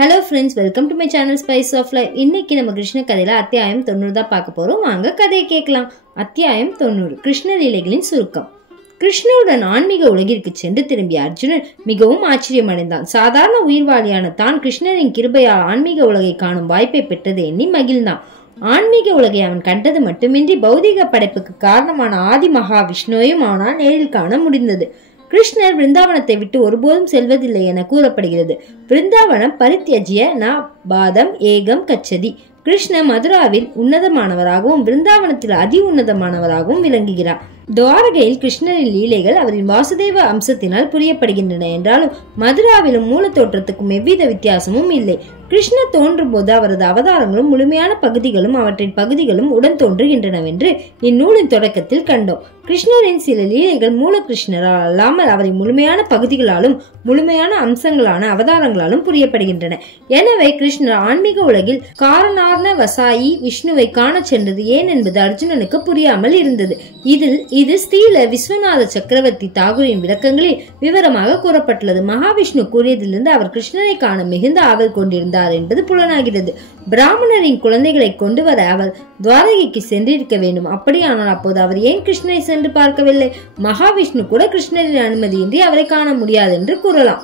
Hello friends, welcome to my channel spice of life. இன்னைக்கு நம்ம கிருஷ்ண கதையில அத்தியாயம் 90 தான் பார்க்க போறோம். வாங்க கதையை கேட்கலாம். அத்தியாயம் 90, கிருஷ்ண லீலைகளின் சுருக்கம். கிருஷ்ணருடன் ஆன்மீக உலகிற்கு சென்று திரும்பிய அர்ஜுனன் மிகவும் ஆச்சரியம் அடைந்தான். சாதாரண உயிர்வாளியான தான் கிருஷ்ணரின் கிருபையால் ஆன்மீக உலகை காணும் வாய்ப்பை பெற்றது எண்ணி மகிழ்ந்தான். ஆன்மீக உலகை அவன் கண்டது மட்டுமின்றி பௌதிக படைப்புக்கு காரணமான ஆதி மகா விஷ்ணுவையும் அவனால் நேரில் காண முடிந்தது. கிருஷ்ணர் பிருந்தாவனத்தை விட்டு ஒருபோதும் செல்வதில்லை என கூறப்படுகிறது. பிருந்தாவனம் பரித்யஜ்ய ந பாதம் ஏகம் கச்சதி. கிருஷ்ண மதுராவில் உன்னதமானவராகவும் பிருந்தாவனத்தில் அதி உன்னதமானவராகவும் விளங்குகிறார். துவாரகையில் கிருஷ்ணரின் லீலைகள் அவரின் வாசுதேவ அம்சத்தினால் புரியப்படுகின்றன என்றாலும் மதுராவிலும் மூல தோற்றத்துக்கும் எவ்வித வித்தியாசமும் இல்லை. கிருஷ்ணர் தோன்றும் போது அவரது அவதாரங்களும் முழுமையான பகுதிகளும் அவற்றின் பகுதிகளும் உடன் தோன்றுகின்றனவென்று இந்நூலின் தொடக்கத்தில் கண்டோம். கிருஷ்ணரின் சில லீலைகள் மூல கிருஷ்ணரால் அல்லாமல் அவரின் முழுமையான பகுதிகளாலும் முழுமையான அம்சங்களான அவதாரங்களாலும் புரியப்படுகின்றன. எனவே கிருஷ்ணர் ஆன்மீக உலகில் காரணார்ண வசாயி விஷ்ணுவை காண சென்றது ஏன் என்பது அர்ஜுனனுக்கு புரியாமல் இருந்தது. இது ஸ்ரீல விஸ்வநாத சக்கரவர்த்தி தாகூரின் விளக்கங்களில் விவரமாக கூறப்பட்டுள்ளது. மகாவிஷ்ணு கூறியதிலிருந்து அவர் கிருஷ்ணரை காண மிகுந்த ஆவல் கொண்டிருந்தார் என்பது புலனாகிறது. பிராமணரின் குழந்தைகளை கொண்டு வர அவர் துவாரகைக்கு சென்றிருக்க வேண்டும். அப்படியானால் அப்போது அவர் ஏன் கிருஷ்ணரை சென்று பார்க்கவில்லை? மகாவிஷ்ணு கூட கிருஷ்ணரின் அனுமதியின்றி அவரை காண முடியாது என்று கூறலாம்.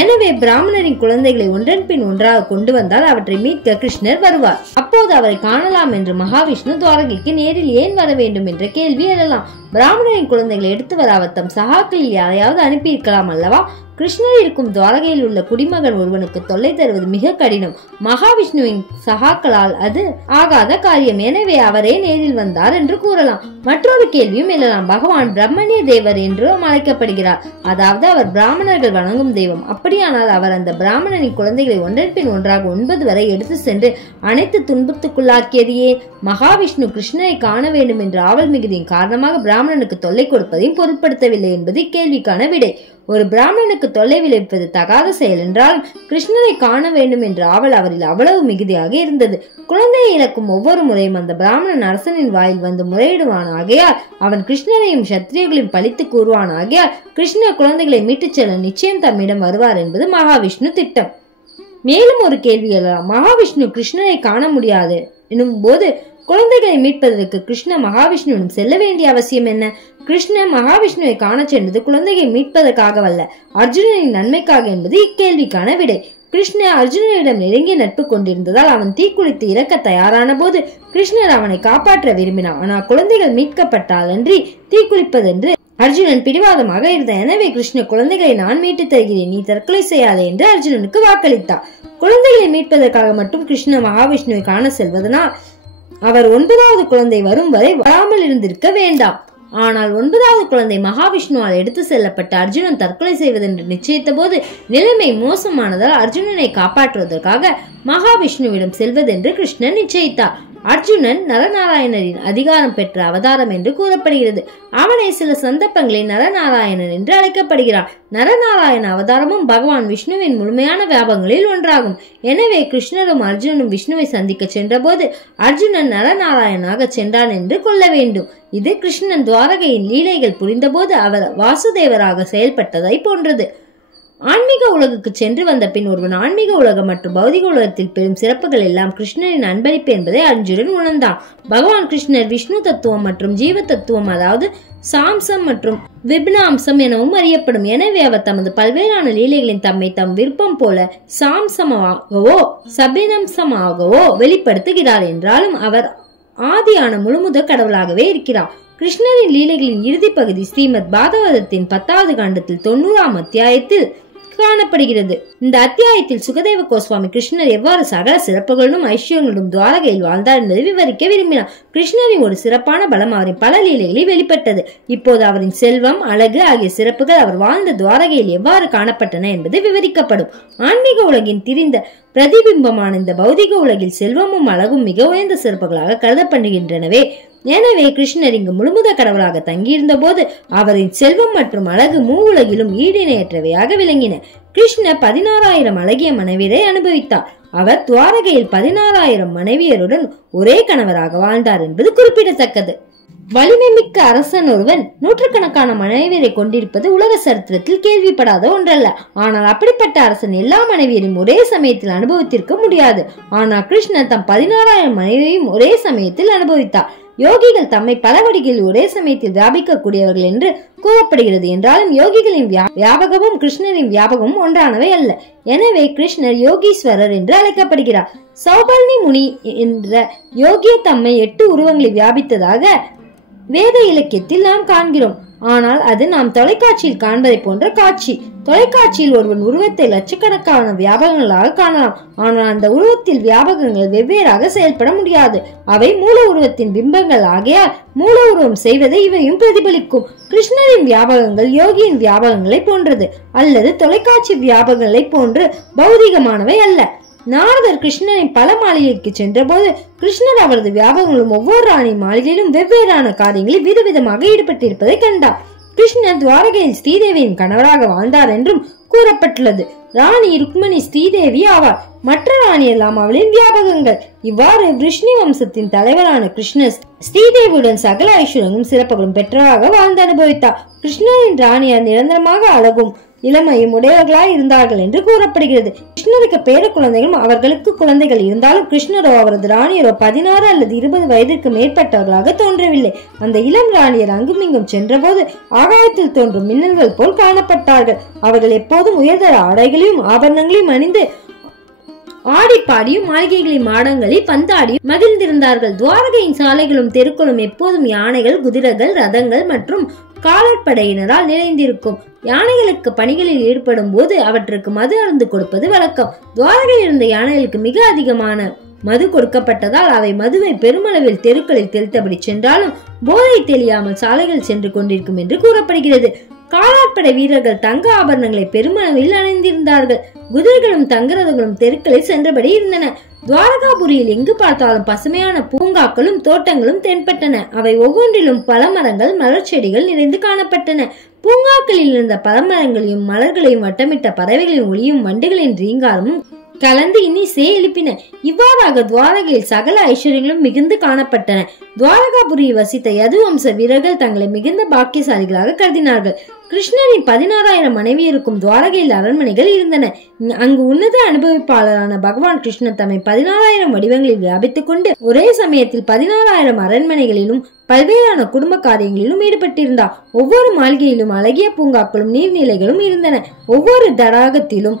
எனவே பிராமணரின் குழந்தைகளை ஒன்றன் பின் ஒன்றாக கொண்டு வந்தால் அவற்றை மீட்க கிருஷ்ணர் வருவார். அப்போது அவரை காணலாம் என்று மகாவிஷ்ணு துவாரகைக்கு நேரில் ஏன் வர வேண்டும் என்ற கேள்வி எழலாம். பிராமணரின் குழந்தைகளை எடுத்து வர அவர் தம் சகாக்களில் யாரையாவது அனுப்பியிருக்கலாம் அல்லவா? கிருஷ்ணர் இருக்கும் துவாரகையில் உள்ள குடிமகன் ஒருவனுக்கு தொல்லை தருவது மிக கடினம். மகாவிஷ்ணுவின் சகாக்களால் அது ஆகாத காரியம். எனவே அவரே நேரில் வந்தார் என்று கூறலாம். மற்றொரு கேள்வியும் எழலாம். பகவான் பிரம்மணிய தேவர் என்றும் அழைக்கப்படுகிறார். அதாவது அவர் பிராமணர்கள் வணங்கும் தெய்வம். அப்படியானால் அவர் அந்த பிராமணனின் குழந்தைகளை ஒன்றன் பின் ஒன்றாக 9 வரை எடுத்து சென்று அனைத்து துன்பத்துக்குள்ளாக்கியது ஏன்? மகாவிஷ்ணு கிருஷ்ணரை காண வேண்டும் என்ற ஆவல் மிகுதியின் காரணமாக பிராமணனுக்கு தொல்லை கொடுப்பதையும் பொருட்படுத்தவில்லை என்பது கேள்விக்கான விடை. ஒரு பிராமணனுக்கு தொல்லை விளைவிப்பது தகாத செயல் என்றாலும் கிருஷ்ணரை காண வேண்டும் என்ற ஆவல் அவரில் அவ்வளவு மிகுதியாக இருந்தது. குழந்தையை இழக்கும் ஒவ்வொரு முறையும் அந்த பிராமணன் அரசனின் வாயில் வந்து முறையிடுவான் ஆகையால் அவன் கிருஷ்ணரையும் சத்திரியர்களையும் பழித்து கூறுவான் ஆகையால் கிருஷ்ணர் குழந்தைகளை மீட்டுச் செல்ல நிச்சயம் தம்மிடம் வருவார் என்பது மகாவிஷ்ணு திட்டம். மேலும் ஒரு கேள்வி எழலாம். மகாவிஷ்ணு கிருஷ்ணரை காண முடியாது எனும் போது குழந்தைகளை மீட்பதற்கு கிருஷ்ண மகாவிஷ்ணுவிடம் செல்ல வேண்டிய அவசியம் என்ன? கிருஷ்ண மகாவிஷ்ணுவை காண சென்றது குழந்தையை மீட்பதற்காகவல்ல, அர்ஜுனனின் நன்மைக்காக என்பது இக்கேள்விக்கான விடை. கிருஷ்ணர் அர்ஜுனனிடம் நெருங்கிய நட்பு கொண்டிருந்ததால் அவன் தீக்குளித்து இறக்க தயாரான போது கிருஷ்ணர் அவனை காப்பாற்ற விரும்பினார். ஆனால் குழந்தைகள் மீட்கப்பட்டால் அன்றி தீக்குளிப்பதென்று அர்ஜுனன் பிடிவாதமாக இருந்தார். எனவே கிருஷ்ணர் குழந்தைகளை நான் மீட்டு தருகிறேன், நீ தற்கொலை செய்யாதே என்று அர்ஜுனனுக்கு வாக்களித்தார். குழந்தைகளை மீட்பதற்காக மட்டும் கிருஷ்ண மகாவிஷ்ணுவை காண செல்வதனால் அவர் 9வது குழந்தை வரும் வரை வராமல் இருந்திருக்க வேண்டாம். ஆனால் 9வது குழந்தை மகாவிஷ்ணுவால் எடுத்து செல்லப்பட்ட அர்ஜுனன் தற்கொலை செய்வதென்று நிச்சயித்த போது நிலைமை மோசமானதால் அர்ஜுனனை காப்பாற்றுவதற்காக மகாவிஷ்ணுவிடம் செல்வதென்று கிருஷ்ணன் நிச்சயித்தார். அர்ஜுனன் நரநாராயணரின் அதிகாரம் பெற்ற அவதாரம் என்று கூறப்படுகிறது. அவனை சில சந்தர்ப்பங்களில் நரநாராயணன் என்று அழைக்கப்படுகிறார். நரநாராயண அவதாரமும் பகவான் விஷ்ணுவின் முழுமையான வியாபங்களில் ஒன்றாகும். எனவே கிருஷ்ணரும் அர்ஜுனனும் விஷ்ணுவை சந்திக்க சென்ற போது அர்ஜுனன் நரநாராயணனாக சென்றான் என்று கொள்ள வேண்டும். இது கிருஷ்ணன் துவாரகையின் லீலைகள் புரிந்த போது அவர் வாசுதேவராக செயல்பட்டதை போன்றது. ஆன்மீக உலகுக்கு சென்று வந்த பின் ஒருவன் ஆன்மீக உலகம் மற்றும் பௌதிக உலகத்தில் பெரும் சிறப்புகள் எல்லாம் கிருஷ்ணரின் அன்பளிப்பு என்பதை அர்ஜுனன் உணர்ந்தான். பகவான் கிருஷ்ணர் விஷ்ணு தத்துவம் மற்றும் ஜீவ தத்துவம், அதாவது சாம்சம் மற்றும் விப்னாம்சம் எனவும் அறியப்படும். எனவே அவர் தமது பல்வேறான லீலைகளின் தம்மை தம் விருப்பம் போல சாம்சமாகவோ சபினம்சமாகவோ வெளிப்படுத்துகிறார். என்றாலும் அவர் ஆதியான முழுமுதற் கடவுளாகவே இருக்கிறார். கிருஷ்ணரின் லீலைகளின் இறுதி பகுதி ஸ்ரீமத் பாகவதத்தின் 10வது காண்டத்தில் 90ஆம் அத்தியாயத்தில் காணப்படுகிறது. இந்த அத்தியாயத்தில் சுகதேவ கோஸ்வாமி கிருஷ்ணர் எவ்வாறு சகல சிறப்புகளும் ஐஸ்வர்யங்களும் துவாரகையில் வாழ்ந்தார் என்பதை விவரிக்க விரும்பினார். கிருஷ்ணரின் ஒரு சிறப்பான பலம் அவரின் பல லீலைகளில் வெளிப்பட்டது. இப்போது அவரின் செல்வம், அழகு ஆகிய சிறப்புகள் அவர் வாழ்ந்த துவாரகையில் எவ்வாறு காணப்பட்டன என்பது விவரிக்கப்படும். ஆன்மீக உலகின் திரிந்த பிரதிபிம்பமான இந்த பௌதிக உலகில் செல்வமும் அழகும் மிக உயர்ந்த சிறப்புகளாக கருதப்படுகின்றனவே. எனவே கிருஷ்ணர் இங்கு முழுமுத கடவுளாக தங்கியிருந்த போது அவரின் செல்வம் மற்றும் அழகு மூவுலகிலும் ஈடிணையற்றவையாக விளங்கின. கிருஷ்ணர் 16,000 அழகிய மனைவியரை அனுபவித்தார். அவர் துவாரகையில் 16,000 மனைவியருடன் ஒரே கணவராக வாழ்ந்தார் என்பது குறிப்பிடத்தக்கது. வலிமை மிக்க அரசன் ஒருவன் நூற்றுக்கணக்கான மனைவியரை கொண்டிருப்பது உலக சரித்திரத்தில் கேள்விப்படாத ஒன்றல்ல. ஆனால் அப்படிப்பட்ட அரசன் எல்லா மனைவியரையும் ஒரே சமயத்தில் அனுபவித்திருக்க முடியாது. ஆனால் கிருஷ்ணர் தம் 16,000 மனைவியையும் ஒரே சமயத்தில் அனுபவித்தார். யோகிகள் தம்மை பல வழிகளில் ஒரே சமயத்தில் வியாபிக்க கூடியவர்கள் என்று கூறப்படுகிறது. என்றாலும் யோகிகளின் வியாபகமும் கிருஷ்ணரின் வியாபகமும் ஒன்றானவை அல்ல. எனவே கிருஷ்ணர் யோகீஸ்வரர் என்று அழைக்கப்படுகிறார். சௌபர்ணி முனி என்ற யோகிய தம்மை 8 உருவங்களில் வியாபித்ததாக வேத இலக்கியத்தில் நாம் காண்கிறோம். ஆனால் அது நாம் தொலைக்காட்சியில் காண்பதை போன்ற காட்சி. தொலைக்காட்சியில் ஒருவன் உருவத்தை லட்சக்கணக்கான வியாபகங்களாக காணலாம். ஆனால் அந்த உருவத்தில் வியாபகங்கள் வெவ்வேறாக செயல்பட முடியாது. அவை மூல உருவத்தின் பிம்பங்கள் ஆகையால் மூல உருவம் செய்வதை இவையும் பிரதிபலிக்கும். கிருஷ்ணரின் வியாபகங்கள் யோகியின் வியாபகங்களை போன்றது அல்லது தொலைக்காட்சி வியாபகங்களை போன்று பௌதிகமானவை அல்ல. நாரதர் கிருஷ்ணரின் பல மாளிகைக்கு சென்ற போது கிருஷ்ணர் அவரது வியாபகங்களும் ஒவ்வொரு ராணி மாளிகையிலும் வெவ்வேறான காரியங்களில் விதவிதமாக ஈடுபட்டிருப்பதை கண்டார். கிருஷ்ணர் துவாரகையில் ஸ்ரீதேவியின் கணவராக வாழ்ந்தார் என்றும் கூறப்பட்டுள்ளது. ராணி ருக்மணி ஸ்ரீதேவி ஆவார். மற்ற ராணி எல்லாம் அவளின் வியாபகங்கள். இவ்வாறு விஷ்ணு வம்சத்தின் தலைவரான கிருஷ்ணர் ஸ்ரீதேவியுடன் சகல ஐஸ்வர்யங்களும் சிறப்புகளும் பெற்றவராக வாழ்ந்து அனுபவித்தார். கிருஷ்ணரின் ராணியார் நிரந்தரமாக அழகும் இளமையும் உடையவர்களாய் இருந்தார்கள் என்று கூறப்படுகிறது. கிருஷ்ணருக்கு பேர குழந்தைகளும் அவர்களுக்கு குழந்தைகள் இருந்தாலும் கிருஷ்ணரோ அவரது ராணியரோ 16 அல்லது 20 வயதிற்கு மேற்பட்டவர்களாக தோன்றவில்லை. அந்த இளம் ராணியர் அங்குமிங்கும் சென்ற போது ஆகாயத்தில் தோன்றும் மின்னல்கள் போல் காணப்பட்டார்கள். அவர்கள் எப்போதும் உயர்தர ஆடைகளையும் ஆபரணங்களையும் அணிந்து ஆடி பாடியும் மாளிகைகளின் மாடங்களில் பந்தாடியும் மகிழ்ந்திருந்தார்கள். துவாரகையின் சாலைகளும் தெருக்களும் எப்போதும் யானைகள், குதிரைகள், ரதங்கள் மற்றும் காலாட்படையினரால் நிறைந்திருக்கும். யானைகளுக்கு பணிகளில் ஈடுபடும் போது அவற்றுக்கு மது அருந்து கொடுப்பது வழக்கம். துவாரகையில் இருந்த யானைகளுக்கு மிக அதிகமான மது கொடுக்கப்பட்டதால் அவை மதுவை பெருமளவில் தெருக்களில் தெளித்தபடி சென்றாலும் போதை தெளியாமல் சாலைகள் சென்று கொண்டிருக்கும் என்று கூறப்படுகிறது. காலாட்படை வீரர்கள் தங்க ஆபரணங்களை பெருமளவில் அணிந்திருந்தார்கள். குதிரைகளும் தங்கரதங்களும் தெருக்களில் சென்றபடி இருந்தன. துவாரகாபுரியில் எங்கு பார்த்தாலும் பசுமையான பூங்காக்களும் தோட்டங்களும் தென்பட்டன. அவை ஒவ்வொன்றிலும் பல மரங்கள், மலர் செடிகள் நிறைந்து காணப்பட்டன. பூங்காக்களில் இருந்த பழமரங்களையும் மலர்களையும் வட்டமிட்ட பறவைகளின் ஒளியும் வண்டுகளின் ரீங்காரமும் கலந்து இன்னிசை எழுப்பின. இவ்வாறாக துவாரகையில் சகல ஐஸ்வர்யங்களும் மிகுந்து காணப்பட்டன. துவாரகாபுரியில் வசித்த யது வம்ச வீரர்கள் தங்களை மிகுந்த பாக்கியசாலிகளாக கருதினார்கள். கிருஷ்ணரின் 16,000 மனைவியருக்கும் துவாரகையில் அரண்மனைகள் இருந்தன. அங்கு உன்னத அனுபவிப்பாளரான பகவான் கிருஷ்ணர் தம்மை 16,000 வடிவங்களில் வியாபித்துக் கொண்டு ஒரே சமயத்தில் 16,000 அரண்மனைகளிலும் பல்வேறான குடும்ப காரியங்களிலும் ஈடுபட்டிருந்தார். ஒவ்வொரு மாளிகையிலும் அழகிய பூங்காக்களும் நீர்நிலைகளும் இருந்தன. ஒவ்வொரு தடாகத்திலும்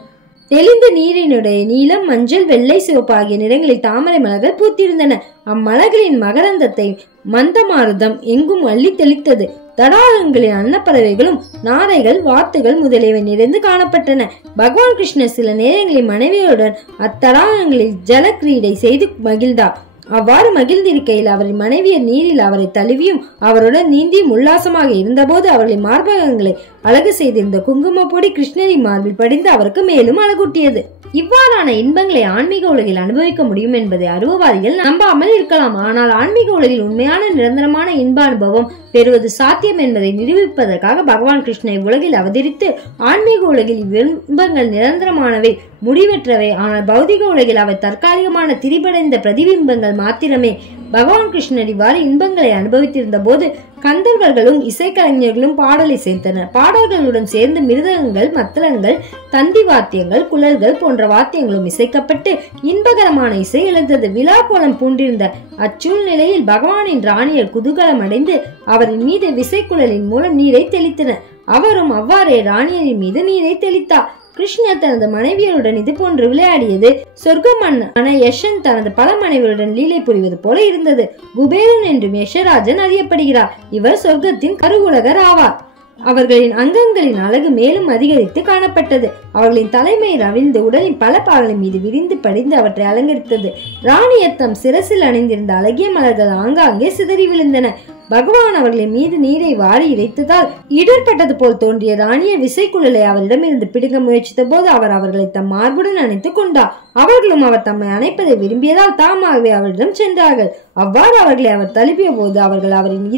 தெளிந்த நீரினுடைய நீலம், மஞ்சள், வெள்ளை, சிவப்பு ஆகிய நிறங்களில் தாமரை மலர்கள் பூத்திருந்தன. அம்மலர்களின் மகரந்தத்தை மந்தமாருதம் எங்கும் அள்ளி தெளித்தது. தடாகங்களின் அன்னப்பறவைகளும் நாரைகள், வாத்துகள் முதலியவை நிறைந்து காணப்பட்டன. பகவான் கிருஷ்ணர் சில நேரங்களில் மனைவியுடன் அத்தடாகங்களில் ஜல கிரீடை செய்து மகிழ்ந்தார். அவ்வாறு மகிழ்ந்திருக்கையில் அவரின் மனைவியர் நீரில் அவரை தழுவியும் அவருடன் நீந்தியும் உல்லாசமாக இருந்தபோது அவர்களின் மார்பகங்களை அழகு செய்திருந்த குங்கும பொடி கிருஷ்ணரின் மார்பில் படிந்து அவருக்கு மேலும் அழகூட்டியது. இவ்வாறான இன்பங்களை ஆன்மீக உலகில் அனுபவிக்க முடியும் என்பதை அருவவாதிகள் நம்பாமல் இருக்கலாம். ஆனால் ஆன்மீக உலகில் உண்மையான நிரந்தரமான இன்ப அனுபவம் பெறுவது சாத்தியம் என்பதை நிரூபிப்பதற்காக பகவான் கிருஷ்ணர் உலகில் அவதரித்து ஆன்மீக உலகில் இன்பங்கள் நிரந்தரமானவை, முடிவற்றவை. ஆனால் பௌதிக உலகில் அவை தற்காலிகமான திரிபடைந்த பிரதிபிம்பங்கள் மாத்திரமே. பகவான் கிருஷ்ணர் இவ்வாறு இன்பங்களை அனுபவித்திருந்த போது கந்தர்வர்களும் இசைக்கலைஞர்களும் பாடலை சேர்த்தனர். பாடல்களுடன் சேர்ந்து மிருதகங்கள், மத்தளங்கள், தந்தி வாத்தியங்கள், குழல்கள் போன்ற வாத்தியங்களும் இசைக்கப்பட்டு இன்பகரமான இசை எழுந்தது. விழா கோலம் பூண்டிருந்த அச்சூழ்நிலையில் பகவானின் ராணியர் குதூகலம் அடைந்து அவரின் மீது விசைக்குழலின் மூலம் நீரை தெளித்தனர். அவரும் அவ்வாறே ராணியரின் மீது நீரை தெளித்தார். கிருஷ்ணர் தனது மனைவியருடன் இது போன்று விளையாடியது சொர்க்க மன்னனான யஷன் தனது பல மனைவியருடன் லீலை புரிவது போல இருந்தது. குபேரன் என்றும் யஷராஜன் அறியப்படுகிறார். இவர் சொர்க்கத்தின் கருவுலகர் ஆவார். அவர்களின் அங்கங்களின் அழகு மேலும் அதிகரித்து காணப்பட்டது. அவர்களின் தலைமையில் அவிழ்ந்து உடலின் பல பாகங்களின் மீது விரிந்து படிந்து அவற்றை அலங்கரித்தது. ராணியர் தம் சிரசில் அணிந்திருந்த அழகிய மலர்கள் ஆங்காங்கே சிதறி விழுந்தன. பகவான் அவர்களின் மீது நீரை வாரி இறைத்ததால் இடர்பட்டது போல் தோன்றிய ராணியர் விசைக்குழலை அவரிடமிருந்து பிடுங்க முயற்சித்த போது அவர் அவர்களை தம் மார்புடன் அணைத்துக் கொண்டார். அவர்களும் அவர் தம்மை அணைப்பதை விரும்பியதால் தாமாகவே அவரிடம் சென்றார்கள். அவ்வாறு அவர்களை அவர் தழுவிய போது அவர்கள் அவரின்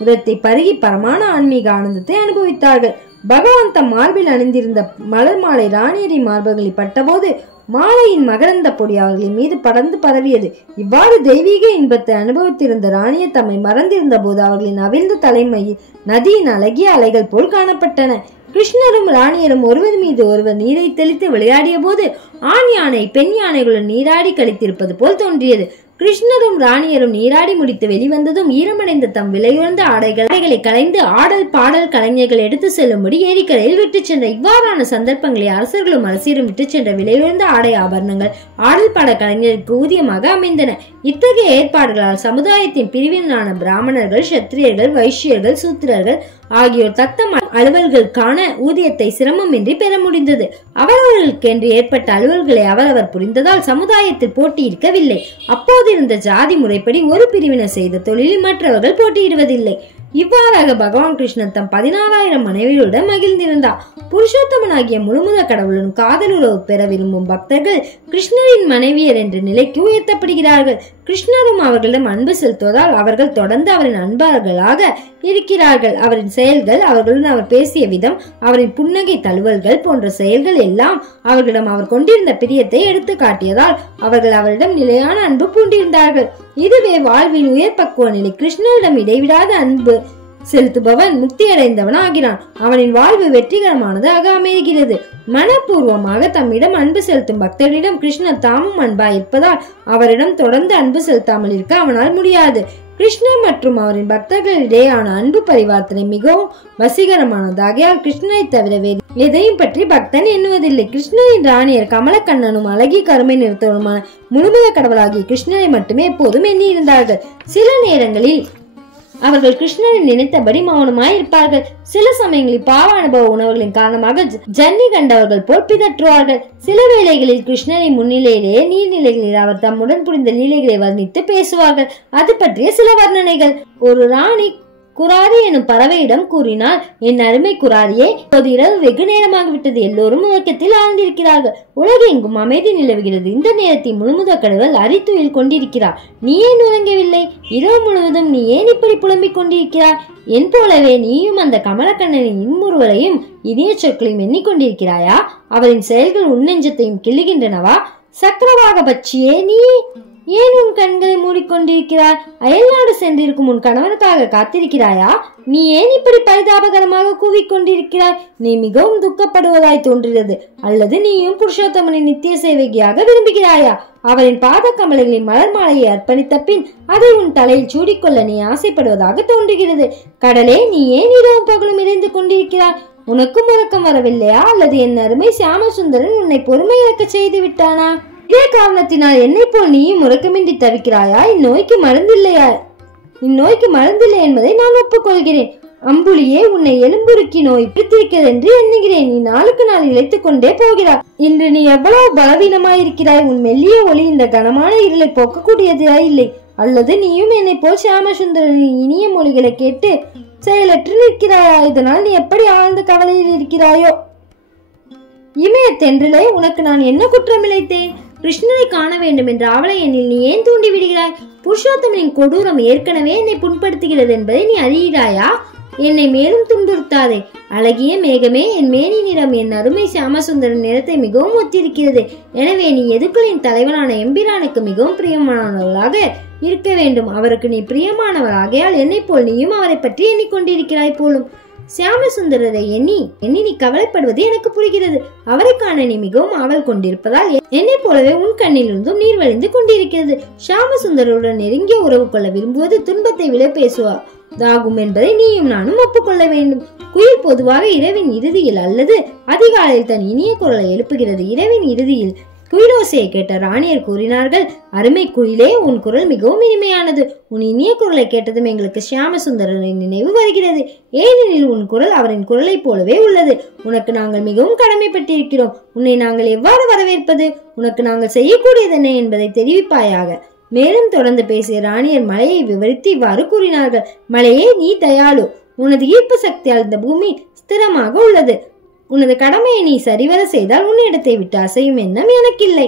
இதத்தை பருகி பரமான ஆன்மீக ஆனந்தத்தை அனுபவித்தார்கள். பகவான் தம் மார்பில் அணிந்திருந்த மலர் மாலை ராணியரின் மார்புகளில் பட்டபோது மாலையின் மகரந்த பொடி அவர்களின் மீது படர்ந்து பரவியது. இவ்வாறு தெய்வீக இன்பத்தை அனுபவித்திருந்த ராணியர் தம்மை மறந்திருந்த போது அவர்களின் அவிழ்ந்த தலைமையில் நதியின் அழகிய அலைகள் போல் காணப்பட்டன. கிருஷ்ணரும் ராணியரும் ஒருவர் மீது ஒருவர் நீரை தெளித்து விளையாடிய போது ஆண் யானை பெண் யானைகளுடன் நீராடி கழித்திருப்பது போல் தோன்றியது. கிருஷ்ணரும் ராணியரும் நீராடி முடித்து வெளிவந்ததும் ஈரமடைந்த தம் விலையுயர்ந்த ஆடைகளை களைந்து ஆடல் பாடல் கலைஞர்கள் எடுத்து செல்லும்படி ஏரிக்கரையில் விட்டு சென்ற. இவ்வாறான சந்தர்ப்பங்களை அரசர்களும் அரசியரும் விட்டு சென்ற விலையுயர்ந்த ஆடை ஆபரணங்கள் ஆடல் பாட கலைஞருக்கு ஊதியமாக அமைந்தன. இத்தகைய ஏற்பாடுகளால் சமுதாயத்தின் பிரிவினரான பிராமணர்கள், சத்திரியர்கள், வைஷ்யர்கள், சூத்திரர்கள் ஆகியோர் தத்தம் அலுவல்களுக்கான ஊதியத்தை சிரமமின்றி பெற முடிந்தது. அவரவர்களுக்கென்று ஏற்பட்ட அலுவல்களை அவரவர் புரிந்ததால் சமுதாயத்தில் போட்டி இருக்கவில்லை. அப்போது இருந்த ஜாதி முறைப்படி ஒரு பிரிவினர் செய்த தொழிலில் மற்றவர்கள் போட்டியிடுவதில்லை. இவ்வாறாக பகவான் கிருஷ்ணன் தம் 16,000 மனைவிகளுடன் மகிழ்ந்திருந்தார். புருஷோத்தமனாகிய முழுமுத கடவுளுடன் காதல் உறவு பெற விரும்பும் பக்தர்கள் கிருஷ்ணரின் மனைவியர் என்ற நிலைக்கு உயர்த்தப்படுகிறார்கள். கிருஷ்ணரும் அவர்களிடம் அன்பு செலுத்துவதால் அவர்கள் தொடர்ந்து அவரின் அன்பர்களாக இருக்கிறார்கள். அவரின் செயல்கள், அவர்களுடன் அவர் பேசிய விதம், அவரின் புன்னகை தழுவல்கள் போன்ற செயல்கள் எல்லாம் அவர்களிடம் அவர் கொண்டிருந்த பிரியத்தை எடுத்து காட்டியதால் அவர்கள் அவரிடம் நிலையான அன்பு பூண்டிருந்தார்கள். இதுவே வாழ்வின் உயர் பக்குவ நிலை. கிருஷ்ணரிடம் இடைவிடாத அன்பு செலுத்துபவன் முக்தி அடைந்தவன் ஆகிறான். அவனின் வாழ்வு வெற்றிகரமானதாக அமைகிறது. மனப்பூர்வமாக தம்மிடம் அன்பு செலுத்தும் பக்தர்களிடம் கிருஷ்ணர் தாமும் அன்பாய் இருப்பதால் அவரிடம் தொடர்ந்து அன்பு செலுத்தாமல் இருக்க அவனால் முடியாது. கிருஷ்ணர் மற்றும் அவரின் பக்தர்களிடையேயான அன்பு பரிவர்த்தனை மிகவும் வசீகரமானதாகையால் கிருஷ்ணரை தவிர வேறு எதையும் பற்றி பக்தன் எண்ணுவதில்லை. கிருஷ்ணரின் ராணியர் கமலக்கண்ணனும் அழகிய கருமை நிறுத்தவனுமான முழுமுத கடவுளாகிய கிருஷ்ணரை மட்டுமே எப்போதும் எண்ணியிருந்தார்கள். சில நேரங்களில் அவர்கள் கிருஷ்ணரை நினைத்தபடி மௌனமாய் இருப்பார்கள். சில சமயங்களில் பாவ அனுபவ உணவுகளின் காரணமாக ஜன்னி கண்டவர்கள் போல் பிதற்றுவார்கள். சில வேளைகளில் கிருஷ்ணரின் முன்னிலையிலேயே நீர்நிலைகளில் அவர் தம்முடன் புரிந்த லீலைகளை வர்ணித்து பேசுவார்கள். அது பற்றிய சில வர்ணனைகள். ஒரு ராணி குராரி எனும் பறவையிடம் கூறினார், என் அருமை குராரியே, இப்போது இரவு வெகு நேரமாகிவிட்டது. எல்லோரும் உறக்கத்தில் ஆழ்ந்திருக்கிறார்கள். உலகெங்கும் அமைதி நிலவுகிறது. இந்த நேரத்தில் முழுமுத கடவுள் அரித்துயில் கொண்டிருக்கிறார். நீ ஏன் உறங்கவில்லை? இரவு முழுவதும் நீ ஏன் இப்படி புலம்பிக் கொண்டிருக்கிறாய்? என் போலவே நீயும் அந்த கமலக்கண்ணனின் இன்முறுவலையும் இனிய சொற்களையும் எண்ணிக்கொண்டிருக்கிறாயா? அவரின் செயல்கள் உன்னெஞ்சத்தையும் கிள்ளுகின்றனவா? சக்கரவாக பட்சியே, நீ ஏன் உன் கண்களை மூடிக்கொண்டிருக்கிறாய்? அயல்நாடு சென்றிருக்கும் உன் கணவனுக்காக காத்திருக்கிறாயா? நீ ஏன் இப்படி பரிதாபகரமாக கூவிக்கொண்டிருக்கிறாய்? நீ மிகவும் துக்கப்படுவதாய் தோன்றுகிறது. அல்லது நீயும் புருஷோத்தமனின் நித்திய சேவையாக விரும்புகிறாயா? அவரின் பாத கமலங்களின் மலர் மாலையை அர்ப்பணித்த பின் அதை உன் தலையில் சூடிக்கொள்ள நீ ஆசைப்படுவதாக தோன்றுகிறது. கடலே, நீ ஏன் இரவும் பகலும் இறைந்து கொண்டிருக்கிறாய்? உனக்கும் உறக்கம் வரவில்லையா? அல்லது என் அருமை சியாமசுந்தரன் உன்னை பொறுமை இழக்க செய்து விட்டானா? இதே காரணத்தினால் என்னை போல் நீயும் உறக்கமின்றி தவிக்கிறாயா? இந்நோய்க்கு மருந்தில்லை என்பதை நான் ஒப்புக்கொள்கிறேன். அம்புலியே, உன்னை எலும்புருக்கி நோய் பிடித்திருக்கிறது என்று எண்ணுகிறேன். நீ நாளுக்கு நாள் இழைத்துக் கொண்டே போகிறாய். இன்று நீ எவ்வளவு பலவீனமாயிருக்கிறாய். உன் மெல்லிய ஒளி இந்த கனமான இருளை போக்கக்கூடியதா இல்லை. அல்லது நீயும் என்னை போல் சியாமசுந்தரனின் இனிய மொழிகளை கேட்டு செயலற்று நிற்கிறாயா? இதனால் நீ எப்படி ஆழ்ந்த கவலையில் இருக்கிறாயோ? இமய தென்றலே, உனக்கு நான் என்ன குற்றமிழைத்தேன்? கிருஷ்ணரை காண வேண்டும் என்ற ஆவலை என்னில் நீ ஏன் தூண்டி விடுகிறாய்? புருஷோத்தமனின் கொடூரம் ஏற்கனவே என்னை புண்படுத்துகிறது என்பதை நீ அறிகிறாயா? என்னை மேலும் துன்புறுத்தாதே. அழகிய மேகமே, என் மேனி நிறம் என் அருமை சியாமசுந்தரன் நிறத்தை மிகவும் ஒத்திருக்கிறது. எனவே நீ எதுக்களின் தலைவனான எம்பிரானுக்கு மிகவும் பிரியமானவர்களாக இருக்க வேண்டும். அவருக்கு நீ பிரியமானவராகையால் என்னை போல் நீயும் அவரை பற்றி எண்ணிக்கொண்டிருக்கிறாய் போலும். சியாமசுந்தரரை எண்ணி நீ கவலைப்படுவது எனக்கு புரிகிறது. அவரை காண நீ மிகவும் ஆவல் கொண்டிருப்பதால் என்னை போலவே உன் கண்ணிலிருந்தும் நீர் வழிந்து கொண்டிருக்கிறது. சியாமசுந்தரருடன் நெருங்கிய உறவு கொள்ள விரும்புவது துன்பத்தை விட பேசுவதாகும் என்பதை நீயும் நானும் ஒப்புக்கொள்ள வேண்டும். குயில் பொதுவாக இரவின் இறுதியில் அல்லது அதிகாலையில் தன் இனிய குரலை எழுப்புகிறது. இரவின் இறுதியில் குயிலோசையை கேட்ட ராணியர் கூறினார்கள், அருமை குயிலே, உன் குரல் மிகவும் இனிமையானது. உன் இனிய குரலை கேட்டதும் எங்களுக்கு சியாமசுந்தரரின் நினைவு வருகிறது. ஏனெனில் உன் குரல் அவரின் குரலை போலவே உள்ளது. உனக்கு நாங்கள் மிகவும் கடமைப்பட்டிருக்கிறோம். உன்னை நாங்கள் எவ்வாறு வரவேற்பது? உனக்கு நாங்கள் செய்யக்கூடியது என்ன என்பதை தெரிவிப்பாயாக. மேலும் தொடர்ந்து பேசிய ராணியர் மலையை விவரித்து இவ்வாறு கூறினார்கள். மலையே, நீ தயாளு. உனது ஈர்ப்பு சக்தியால் இந்த பூமி ஸ்திரமாக உள்ளது. உனது கடமையை நீ சரிவர செய்தால் உன் இடத்தை விட்டு அசையும் எண்ணம் எனக்கில்லை.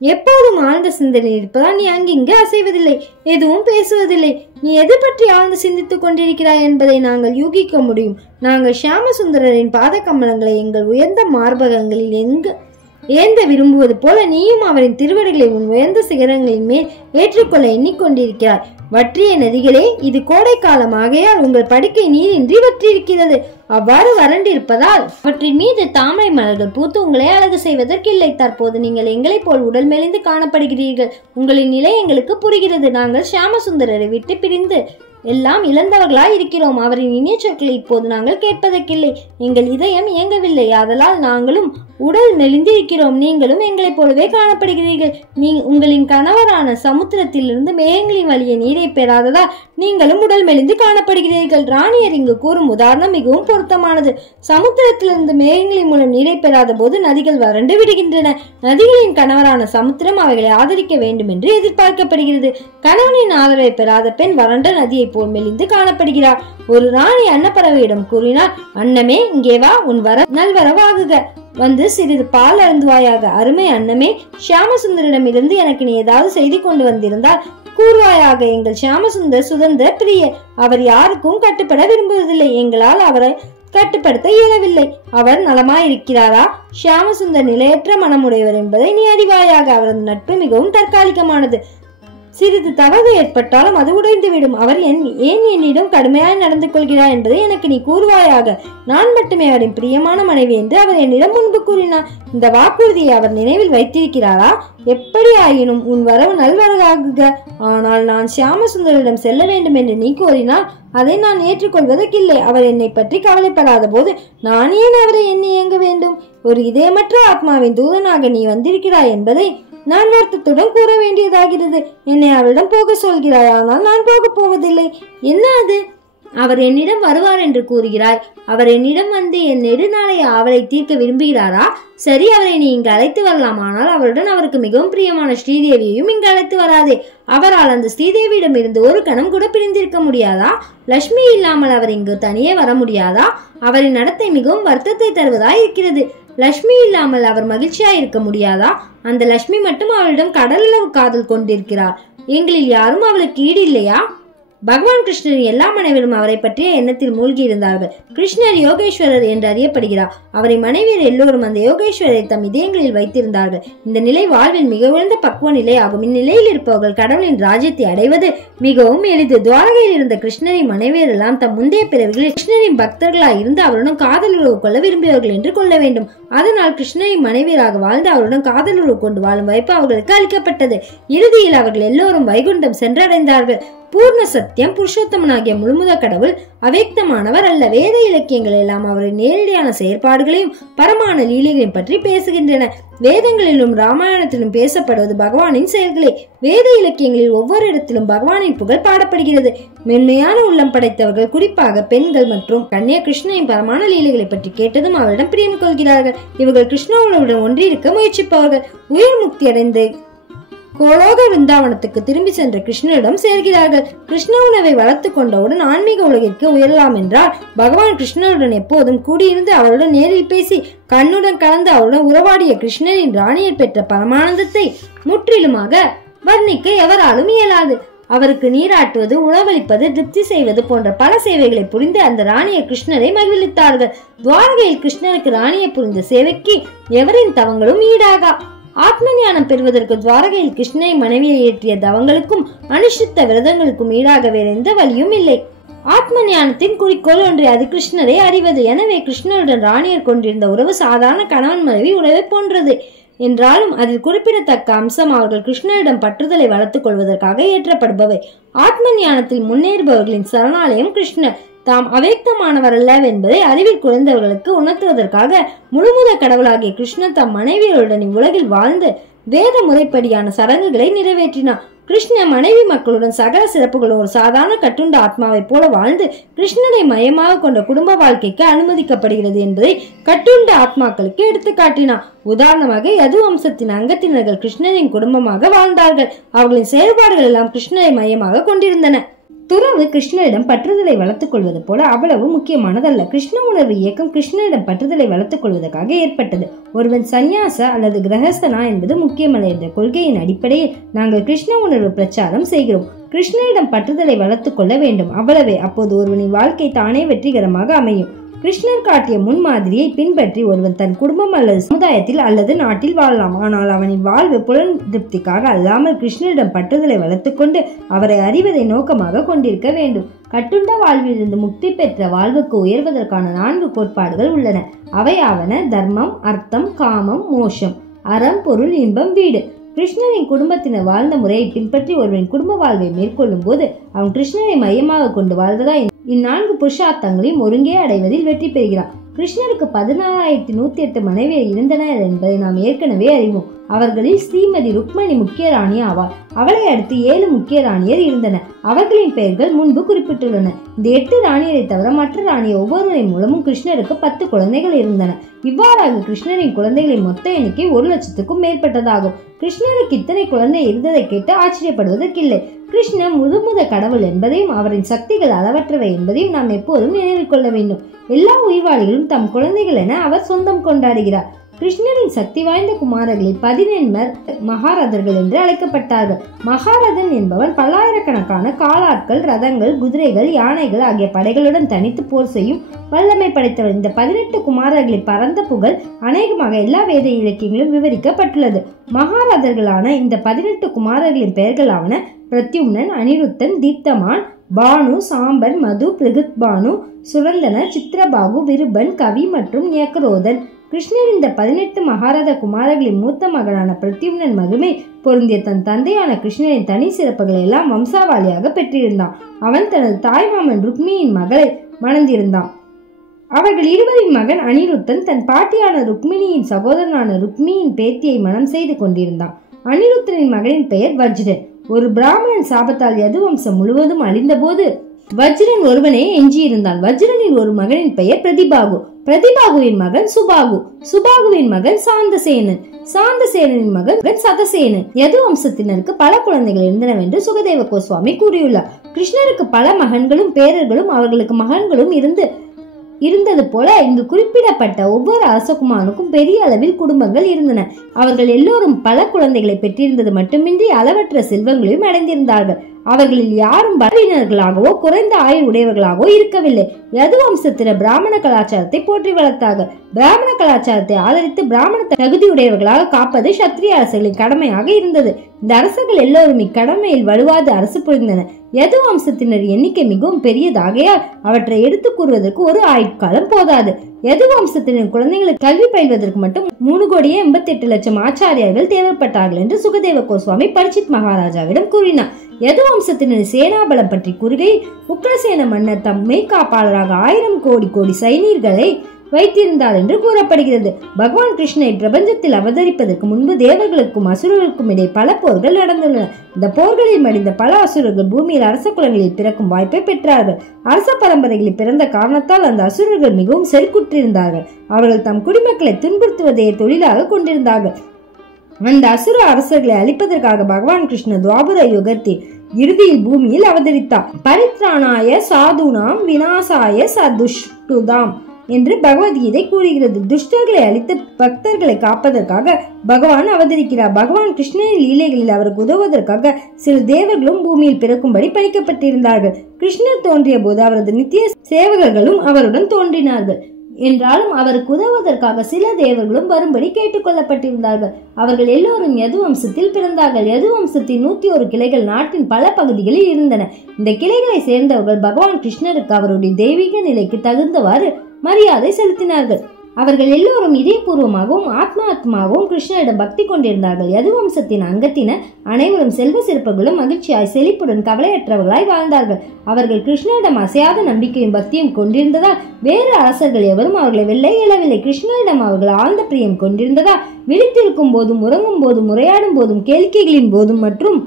எப்போதும் ஆழ்ந்த சிந்தனை இருப்பதால் நீ அங்கிங்கு அசைவதில்லை, எதுவும் பேசுவதில்லை. நீ எது பற்றி ஆழ்ந்து சிந்தித்துக் கொண்டிருக்கிறாய் என்பதை நாங்கள் யூகிக்க முடியும். நாங்கள் சியாமசுந்தரரின் பாத கமலங்களை எங்கள் உயர்ந்த மார்பகங்களில் ஏந்த விரும்புவது போல நீயும் அவரின் திருவடிகளை உன் உயர்ந்த சிகரங்களின் மேல் ஏற்றுக்கொள்ள எண்ணிக்கொண்டிருக்கிறாய். வற்றிய நதிகளே, இது கோடை காலம் ஆகையால் உங்கள் படுக்கை நீரின்றி வற்றிருக்கிறது. அவ்வாறு வறண்டிருப்பதால் அவற்றின் மீது தாமரை மலர்கள் பூத்து உங்களை அழகு செய்வதற்கில்லை. தற்போது நீங்கள் எங்களை போல் உடல் மெலிந்து காணப்படுகிறீர்கள். உங்களின் நிலை எங்களுக்கு புரிகிறது. நாங்கள் ஷியாமசுந்தரரை விட்டு பிரிந்து எல்லாம் இழந்தவர்களாய் இருக்கிறோம். அவரின் இனிய சொற்களை இப்போது நாங்கள் கேட்பதற்கில்லை. எங்கள் இதயம் இயங்கவில்லை. ஆதலால் நாங்களும் உடல் மெலிந்திருக்கிறோம். நீங்களும் எங்களைப் போலவே காணப்படுகிறீர்கள். உங்களின் கணவரான சமுத்திரத்திலிருந்து மேகங்களின் வழிய நீரை பெறாததால் நீங்களும் உடல் மெலிந்து காணப்படுகிறீர்கள். ராணியர் இங்கு கூறும் உதாரணம் மிகவும் பொருத்தமானது. சமுத்திரத்திலிருந்து மேகங்களின் மூலம் நீரை பெறாத போது நதிகள் வறண்டு விடுகின்றன. நதிகளின் கணவரான சமுத்திரம் அவைகளை ஆதரிக்க வேண்டும் என்று எதிர்பார்க்கப்படுகிறது. கணவனின் ஆதரவை பெறாத பெண் வறண்ட நதியை போல் மெலிந்து காணப்படுகிறார். ஒரு ராணி அன்னப்பறவையிடம் கூறினார், அன்னமே இங்கே வா, உன் வர நல்வரவாகுக, வந்து சிறிது பால் அருந்துவாயாக. அருமை அன்னமே, ஷியாமசுந்தரிடமிருந்து எனக்கு நீ ஏதாவது செய்தி கொண்டு வந்திருந்தால் கூறுவாயாக. எங்கள் ஷியாமசுந்தர் சுதந்திர பிரியர். அவர் யாருக்கும் கட்டுப்பட விரும்புவதில்லை. எங்களால் அவரை கட்டுப்படுத்த இயலவில்லை. அவர் நலமாயிருக்கிறாரா? ஷியாமசுந்தர் நிலையற்ற மனமுடையவர் என்பதை நீ அறிவாயாக. அவரது நட்பு மிகவும் தற்காலிகமானது. சிறிது தவறு ஏற்பட்டாலும் அது உடைந்துவிடும். அவர் ஏன் என்னிடம் கடுமையாய் நடந்து கொள்கிறார் என்பதை எனக்கு நீ கூறுவாயாக. நான் மட்டுமே அவரின் பிரியமான மனைவி என்று அவர் என்னிடம் முன்பு கூறினார். இந்த வாக்குறுதியை அவர் நினைவில் வைத்திருக்கிறாரா? எப்படி ஆயினும் உன் வரவு நல்வரவாகுக. ஆனால் நான் ஷியாமசுந்தரிடம் செல்ல வேண்டும் என்று நீ கோரினால் அதை நான் ஏற்றுக்கொள்வதற்கில்லை. அவர் என்னை பற்றி கவலைப்படாத போது நான் ஏன் அவரை எண்ணி இயங்க வேண்டும்? ஒரு இதயமற்ற ஆத்மாவின் தூதனாக நீ வந்திருக்கிறாய் என்பதை நான் வருத்தத்துடன் கூற வேண்டியதாகிறது. என்னை அவரிடம் போக சொல்கிறாய், ஆனால் நான் போக போவதில்லை. என்ன அது? அவர் என்னிடம் வருவார் என்று கூறுகிறாய். அவர் என்னிடம் வந்து என் நெடுநாளைய ஆவலை தீர்க்க விரும்புகிறாரா? சரி, அவரை நீ இங்கு அழைத்து வரலாம். ஆனால் அவருடன் அவருக்கு மிகவும் பிரியமான ஸ்ரீதேவியையும் இங்கு அழைத்து வராதே. அவரால் அந்த ஸ்ரீதேவியிடம் இருந்து ஒரு கணம் கூட பிரிந்திருக்க முடியாதா? லட்சுமி இல்லாமல் அவர் இங்கு தனியே வர முடியாதா? அவரின் நடத்தை மிகவும் வருத்தத்தை தருவதாய் இருக்கிறது. லட்சுமி இல்லாமல் அவர் மகிழ்ச்சியா இருக்க முடியாதா? அந்த லட்சுமி மட்டும் அவளிடம் கடலளவு காதல் கொண்டிருக்கிறார். எங்களில் யாரும் அவளுக்கு ஈடு இல்லையா? பகவான் கிருஷ்ணரின் எல்லா மனைவியும் அவரை பற்றிய எண்ணத்தில் மூழ்கி இருந்தார்கள். கிருஷ்ணர் யோகேஸ்வரர் என்று அறியப்படுகிறார். அவரை மனைவியர் எல்லோரும் அந்த யோகேஸ்வரரை தம் இதயங்களில் வைத்திருந்தார்கள். இந்த நிலை வாழ்வில் மிக உயர்ந்த பக்குவ நிலை ஆகும். இந்நிலையில் இருப்பவர்கள் கடவுளின் ராஜ்யத்தை அடைவது மிகவும் எளிது. துவாரகையில் இருந்த கிருஷ்ணரின் மனைவியர் எல்லாம் தம் முந்தைய பிறவிகளில் கிருஷ்ணரின் பக்தர்களாய் இருந்து அவருடன் காதல் உறவு கொள்ள விரும்பியவர்கள் என்று கொள்ள வேண்டும். அதனால் கிருஷ்ணரின் மனைவியராக வாழ்ந்து அவருடன் காதல் உறவு கொண்டு வாழும் வாய்ப்பு அவர்களுக்கு அளிக்கப்பட்டது. இறுதியில் அவர்கள் எல்லோரும் வைகுண்டம் சென்றடைந்தார்கள். பூர்ண சத்தியம் புருஷோத்தமனாகிய முழுமுத கடவுள் அவ்யக்தமானவர் அல்ல. வேத இலக்கியங்கள் எல்லாம் அவரின் நேரடியான செயற்பாடுகளையும் பரமான லீலைகளையும் பற்றி பேசுகின்றன. வேதங்களிலும் ராமாயணத்திலும் பேசப்படுவது பகவானின் செயல்களே. வேத இலக்கியங்களில் ஒவ்வொரு இடத்திலும் பகவானின் புகழ் பாடப்படுகிறது. மென்மையான உள்ளம் படைத்தவர்கள், குறிப்பாக பெண்கள் மற்றும் கன்னியா கிருஷ்ணனின் பரமான லீலைகளை பற்றி கேட்டதும் அவரிடம் பிரியம் கொள்கிறார்கள். இவர்கள் கிருஷ்ணனுடன் ஒன்றிருக்க முயற்சிப்பவர்கள். உயிர் முக்தி அடைந்து கோலோக விருந்தாவனத்துக்கு திரும்பி சென்ற கிருஷ்ணனிடம் சேர்கிறார்கள். கிருஷ்ண உணவை வளர்த்து கொண்டவுடன் ஆன்மீக உலகிற்கு உயரலாம் என்றால் பகவான் கிருஷ்ணனுடன் எப்போதும் கூடியிருந்து அவருடன் நேரில் பேசி கண்ணுடன் கலந்து அவருடன் உறவாடிய கிருஷ்ணனின் ராணியர் பெற்ற பரமானந்தத்தை முற்றிலுமாக வர்ணிக்க எவராலும் இயலாது. அவருக்கு நீராட்டுவது, உணவளிப்பது, திருப்தி செய்வது போன்ற பல சேவைகளை புரிந்து அந்த ராணியர் கிருஷ்ணரை மகிழ்வித்தார்கள். துவாரகையில் கிருஷ்ணருக்கு ராணியை புரிந்த சேவைக்கு எவரின் தவங்களும் ஈடாகா. ஆத்ம ஞானம் பெறுவதற்கு துவாரகையில் கிருஷ்ணரை மனைவியை ஏற்றிய தவங்களுக்கும் அனுஷ்டித்த விரதங்களுக்கும் ஈடாக வேற எந்த வழியும் இல்லை. ஆத்ம ஞானத்தின் குறிக்கோள் ஒன்றே, அது கிருஷ்ணரை அறிவது. எனவே கிருஷ்ணருடன் ராணியர் கொண்டிருந்த உறவு சாதாரண கணவன் மனைவி உறவை போன்றது என்றாலும் அதில் குறிப்பிடத்தக்க அம்சம் அவர்கள் கிருஷ்ணரிடம் பற்றுதலை வளர்த்துக் கொள்வதற்காக ஏற்றப்படுபவை. ஆத்ம ஞானத்தில் முன்னேறுபவர்களின் சரணாலயம் கிருஷ்ணர். தாம் அவ்யக்தமானவர் அல்ல என்பதை அறிவில் குறைந்தவர்களுக்கு உணர்த்துவதற்காக முழுமுத கடவுளாகிய கிருஷ்ணர் தம் மனைவியருடன் இவ்வுலகில் வாழ்ந்து வேத முறைப்படியான சடங்குகளை நிறைவேற்றினார். கிருஷ்ண மனைவி மக்களுடன் சகல சிறப்புகளும் ஒரு சாதாரண கட்டுண்ட ஆத்மாவை போல வாழ்ந்து கிருஷ்ணனை மையமாக கொண்ட குடும்ப வாழ்க்கைக்கு அனுமதிக்கப்படுகிறது என்பதை கட்டுண்ட ஆத்மாக்களுக்கு எடுத்து காட்டினார். உதாரணமாக யது வம்சத்தின் அங்கத்தினர்கள் கிருஷ்ணரின் குடும்பமாக வாழ்ந்தார்கள். அவர்களின் செயல்பாடுகள் எல்லாம் கிருஷ்ணரை மையமாக கொண்டிருந்தன. துறவு கிருஷ்ணரிடம் பற்றுதலை வளர்த்துக் கொள்வது போல அவ்வளவு முக்கியமானதல்ல. கிருஷ்ண உணர்வு இயக்கம் கிருஷ்ணரிடம் பற்றுதலை வளர்த்துக் கொள்வதற்காக ஏற்பட்டது. ஒருவன் சந்நியாச அல்லது கிரகஸ்தனா என்பது முக்கியமல்ல என்ற கொள்கையின் அடிப்படையில் நாங்கள் கிருஷ்ண உணர்வு பிரச்சாரம் செய்கிறோம். கிருஷ்ணரிடம் பற்றுதலை வளர்த்து கொள்ள வேண்டும், அவ்வளவே. அப்போது ஒருவனின் வாழ்க்கை தானே வெற்றிகரமாக அமையும். கிருஷ்ணர் காட்டிய முன்மாதிரியை பின்பற்றி ஒருவன் தன் குடும்பம் அல்லது சமுதாயத்தில் அல்லது நாட்டில் வாழலாம். ஆனால் அவனின் வாழ்வு புலன் திருப்திக்காக அல்லாமல் கிருஷ்ணரிடம் பற்றுதலை வளர்த்துக்கொண்டு அவரை அறிவதை நோக்கமாக கொண்டிருக்க வேண்டும். கட்டுண்ட வாழ்விலிருந்து முக்தி பெற்ற வாழ்வுக்கு உயர்வதற்கான 4 கோட்பாடுகள் உள்ளன. அவையாவன தர்மம், அர்த்தம், காமம், மோஷம். அறம், பொருள், இன்பம், வீடு. கிருஷ்ணரின் குடும்பத்தினர் வாழ்ந்த முறையை பின்பற்றி ஒருவரின் குடும்ப வாழ்வை மேற்கொள்ளும் போது அவன் கிருஷ்ணரை மையமாக கொண்டு வாழ்வதா இந்நான்கு புருஷார்த்தங்களையும் ஒருங்கே அடைவதில் வெற்றி பெறுகிறான். கிருஷ்ணருக்கு 16,108 மனைவியர் இருந்தனர் என்பதை நாம் ஏற்கனவே அறிவோம். அவர்களில் ஸ்ரீமதி ருக்மணி முக்கிய ராணி ஆவார். அவளை அடுத்து 7 முக்கிய ராணியர் இருந்தனர். அவர்களின் பெயர்கள் முன்பு குறிப்பிட்டுள்ளன. இந்த 8 ராணியரை தவிர மற்ற ராணியர் ஒவ்வொருவரின் மூலமும் கிருஷ்ணருக்கு 10 குழந்தைகள் இருந்தன. இவ்வாறாக கிருஷ்ணரின் குழந்தைகளின் மொத்த எண்ணிக்கை 1,00,000க்கும் மேற்பட்டதாகும். கிருஷ்ணருக்கு இத்தனை குழந்தை இருந்ததை கேட்டு ஆச்சரியப்படுவதற்கில்லை. கிருஷ்ணர் முழுமுத கடவுள் என்பதையும் அவரின் சக்திகள் அளவற்றவை என்பதையும் நாம் எப்போதும் நினைவில் கொள்ள வேண்டும். எல்லா உயிர்வாளிகளும் தம் குழந்தைகள் என அவர் சொந்தம் கொண்டாடுகிறார். கிருஷ்ணரின் சக்தி வாய்ந்த குமாரர்களில் 14 மகாரதர்கள் என்று அழைக்கப்பட்டார்கள். மகாரதன் என்பவன் பல்லாயிரக்கணக்கான காலாட்கள், ரதங்கள், குதிரைகள், யானைகள் ஆகிய படைகளுடன் தனித்து போர் செய்யும் வல்லமை படைத்தவர். இந்த 18 குமாரர்களின் பரந்த புகழ் அநேகமாக எல்லா வேத இலக்கியங்களும் விவரிக்கப்பட்டுள்ளது. மகாரதர்களான இந்த 18 குமாரர்களின் பெயர்களாவன பிரத்யும்னன், அனிருத்தன், தீப்தமான், பானு, சாம்பன், மது, பிருகுத்பானு, சுரந்தனர், சித்திரபாகு, விருபன், கவி மற்றும் ஞக்கரோதன். கிருஷ்ணர் இந்த 18 மகாரத குமாரர்களின் மூத்த மகனான பிரத்யும்னன் மகிமை பொருந்திய தன் தந்தையான கிருஷ்ணரின் தனி சிறப்புகளை எல்லாம் வம்சாவாளியாக பெற்றிருந்தான். அவன் தனது தாய்மாமன் ருக்மியின் மகளை மணந்திருந்தான். அவர்கள் இருவரின் மகன் அனிருத்தன் தன் பாட்டியான ருக்மிணியின் சகோதரனான ருக்மியின் பேத்தியை மனம் செய்து கொண்டிருந்தான். அனிருத்தனின் மகனின் பெயர் வஜ்ரன். ஒரு பிராமணன் சாபத்தால் யது வம்சம் முழுவதும் அழிந்த போது வஜ்ரன் ஒருவனே எஞ்சியிருந்தான். வஜ்ரனின் ஒரு மகனின் பெயர் பிரதிபாகு. பிரதிபாகுவின் மகன் சுபாகு. சுபாகுவின் மகன் சாந்தசேனன். சாந்தசேனனின் மகன் சதசேனன். யது வம்சத்தினருக்கு பல குழந்தைகள் இருந்தனவென்று சுகதேவ கோஸ்வாமி கூறியுள்ளார். கிருஷ்ணருக்கு பல மகன்களும் பேரர்களும் அவர்களுக்கு மகன்களும் இருந்தது போல இங்கு குறிப்பிடப்பட்ட ஒவ்வொரு அரசகுமாரனுக்கும் பெரிய அளவில் குடும்பங்கள் இருந்தன. அவர்கள் எல்லோரும் பல குழந்தைகளை பெற்றிருந்தது மட்டுமின்றி அளவற்ற செல்வங்களையும் அடைந்திருந்தார்கள். அவர்களில் யாரும் பலவீனர்களாகவோ குறைந்த ஆயுள் உடையவர்களாகவோ இருக்கவில்லை. யது வம்சத்தினர் பிராமண கலாச்சாரத்தை போற்றி வளர்த்தார்கள். பிராமண கலாச்சாரத்தை ஆதரித்து பிராமண தகுதியுடையவர்களாக காப்பது சத்திரிய அரசர்களின் கடமையாக இருந்தது. இந்த அரசர்கள் எல்லோரும் இக்கடமையில் வலுவாது அரசு புரிந்தனர். யது வம்சத்தினர் எண்ணிக்கை மிகவும் பெரியதாகையால் அவற்றை எடுத்து கூறுவதற்கு ஒரு ஆயுட்காலம் போதாது. யது வம்சத்தினர் குழந்தைகளுக்கு கல்வி பயில்வதற்கு மட்டும் 3,88,00,000 ஆச்சாரியர்கள் தேவைப்பட்டார்கள் என்று சுகதேவ கோஸ்வாமி பரீட்சித் மகாராஜாவிடம் கூறினார். யது வம்சத்தினர் சேனாபலம் பற்றி கூறுகையில் உக்ரசேன மன்னர் தம் மெய்காப்பாளராக 1000 கோடி சைனியர்களை வைத்திருந்தார் என்று கூறப்படுகிறது. பகவான் கிருஷ்ணர் பிரபஞ்சத்தில் அவதரிப்பதற்கு முன்பு தேவர்களுக்கும் அசுரர்களுக்கும் இடையே பல போர்கள் நடந்துள்ளன. இந்த போர்களில் மடிந்த பல அசுரர்கள் பூமியில் அரச குலங்களில் பிறக்கும் வாய்ப்பை பெற்றார்கள். அரச பரம்பரைகளில் பிறந்த காரணத்தால் அந்த அசுரர்கள் மிகவும் செருக்குற்றிருந்தார்கள். அவர்கள் தம் குடிமக்களை துன்புறுத்துவதையே தொழிலாக கொண்டிருந்தார்கள். அந்த அசுர அரசர்களை அழிப்பதற்காக பகவான் கிருஷ்ணர் துவாபர யுகத்தில் இறுதியில் பூமியில் அவதரித்தார். பரித்ராணாய சாதுனாம் விநாசாய சதுஷ்டுதாம் என்று பகவத்கீதை கூறுகிறது. துஷ்டர்களை அழித்து பக்தர்களை காப்பதற்காக பகவான் அவதரிக்கிறார். பகவான் கிருஷ்ணரின் லீலைகளில் அவருக்கு உதவுவதற்காக சில தேவர்களும் பூமியில் பிறக்கும்படி பணிக்கப்பட்டிருந்தார்கள். கிருஷ்ணர் தோன்றிய போது அவரது நித்திய சேவகர்களும் அவருடன் தோன்றினார்கள். என்றாலும் அவருக்கு உதவுவதற்காக சில தேவர்களும் வரும்படி கேட்டுக் கொள்ளப்பட்டிருந்தார்கள். அவர்கள் எல்லோரும் யது வம்சத்தில் பிறந்தார்கள். யது வம்சத்தின் 101 கிளைகள் நாட்டின் பல பகுதிகளில் இருந்தன. இந்த கிளைகளை சேர்ந்தவர்கள் பகவான் கிருஷ்ணருக்கு அவருடைய தெய்வீக நிலைக்கு தகுந்தவாறு மரியாதை செலுத்தினார்கள். அவர்கள் எல்லோரும் இதயபூர்வமாகவும் ஆத்மாத்மாகவும் கிருஷ்ணரிடம் பக்தி கொண்டிருந்தார்கள். யது வம்சத்தின் அங்கத்தினர் அனைவரும் செல்வ சிறப்புகளும் மகிழ்ச்சியாய் செழிப்புடன் கவலையற்றவர்களாய் வாழ்ந்தார்கள். அவர்கள் கிருஷ்ணரிடம் அசையாத நம்பிக்கையும் பக்தியும் கொண்டிருந்ததால் வேறு அரசர்கள் எவரும் அவர்களை வெல்ல இயலவில்லை. கிருஷ்ணரிடம் அவர்கள் ஆழ்ந்த பிரியம் கொண்டிருந்ததால் விழித்திருக்கும் போதும் உறங்கும் போதும் உரையாடும் போதும் கேளிக்கைகளின் போதும் மற்றும்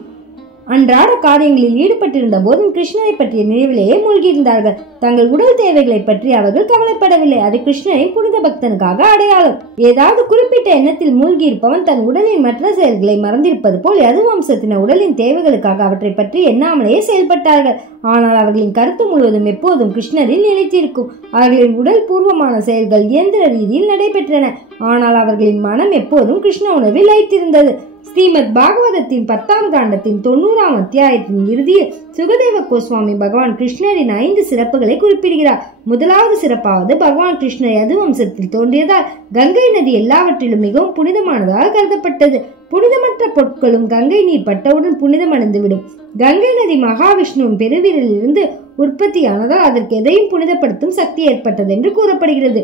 அன்றாட காரியங்களில் ஈடுபட்டிருந்த போதும் கிருஷ்ணரை பற்றிய நினைவிலேயே மூழ்கியிருந்தார்கள். தங்கள் உடல் தேவைகளை பற்றி அவர்கள் கவலைப்படவில்லை. அது கிருஷ்ணரின் புனித பக்தனுக்காக அடையாளம். ஏதாவது குறிப்பிட்ட எண்ணத்தில் மூழ்கி இருப்பவன் தன் உடலின் மற்ற செயல்களை மறந்திருப்பது போல் யது வம்சத்தினர் உடலின் தேவைகளுக்காக அவற்றை பற்றி எண்ணாமலேயே செயல்பட்டார்கள். ஆனால் அவர்களின் கருத்து முழுவதும் எப்போதும் கிருஷ்ணரில் நிலைத்திருக்கும். அவர்களின் உடல் பூர்வமான செயல்கள் இயந்திர ரீதியில் நடைபெற்றன. ஆனால் அவர்களின் மனம் எப்போதும் கிருஷ்ண உணர்வில் லயித்திருந்தது. ஸ்ரீமத் பாகவதத்தின் 10ஆம் காண்டத்தின் 90ஆம் அத்தியாயத்தின் இறுதியில் சுகதேவ கோஸ்வாமி பகவான் கிருஷ்ணரின் 5 சிறப்புகளை குறிப்பிடுகிறார். முதலாவது சிறப்பாவது பகவான் கிருஷ்ணர் யது வம்சத்தில் தோன்றியதால் கங்கை நதி எல்லாவற்றிலும் மிகவும் புனிதமானதாக கருதப்பட்டது. புனிதமற்ற பொருட்களும் கங்கை நீர் பட்டவுடன் புனிதமடைந்துவிடும். கங்கை நதி மகாவிஷ்ணுவின் பெருவிரலில் இருந்து உற்பத்தியானதால் அதற்கு எதையும் புனிதப்படுத்தும் சக்தி ஏற்பட்டது என்று கூறப்படுகிறது.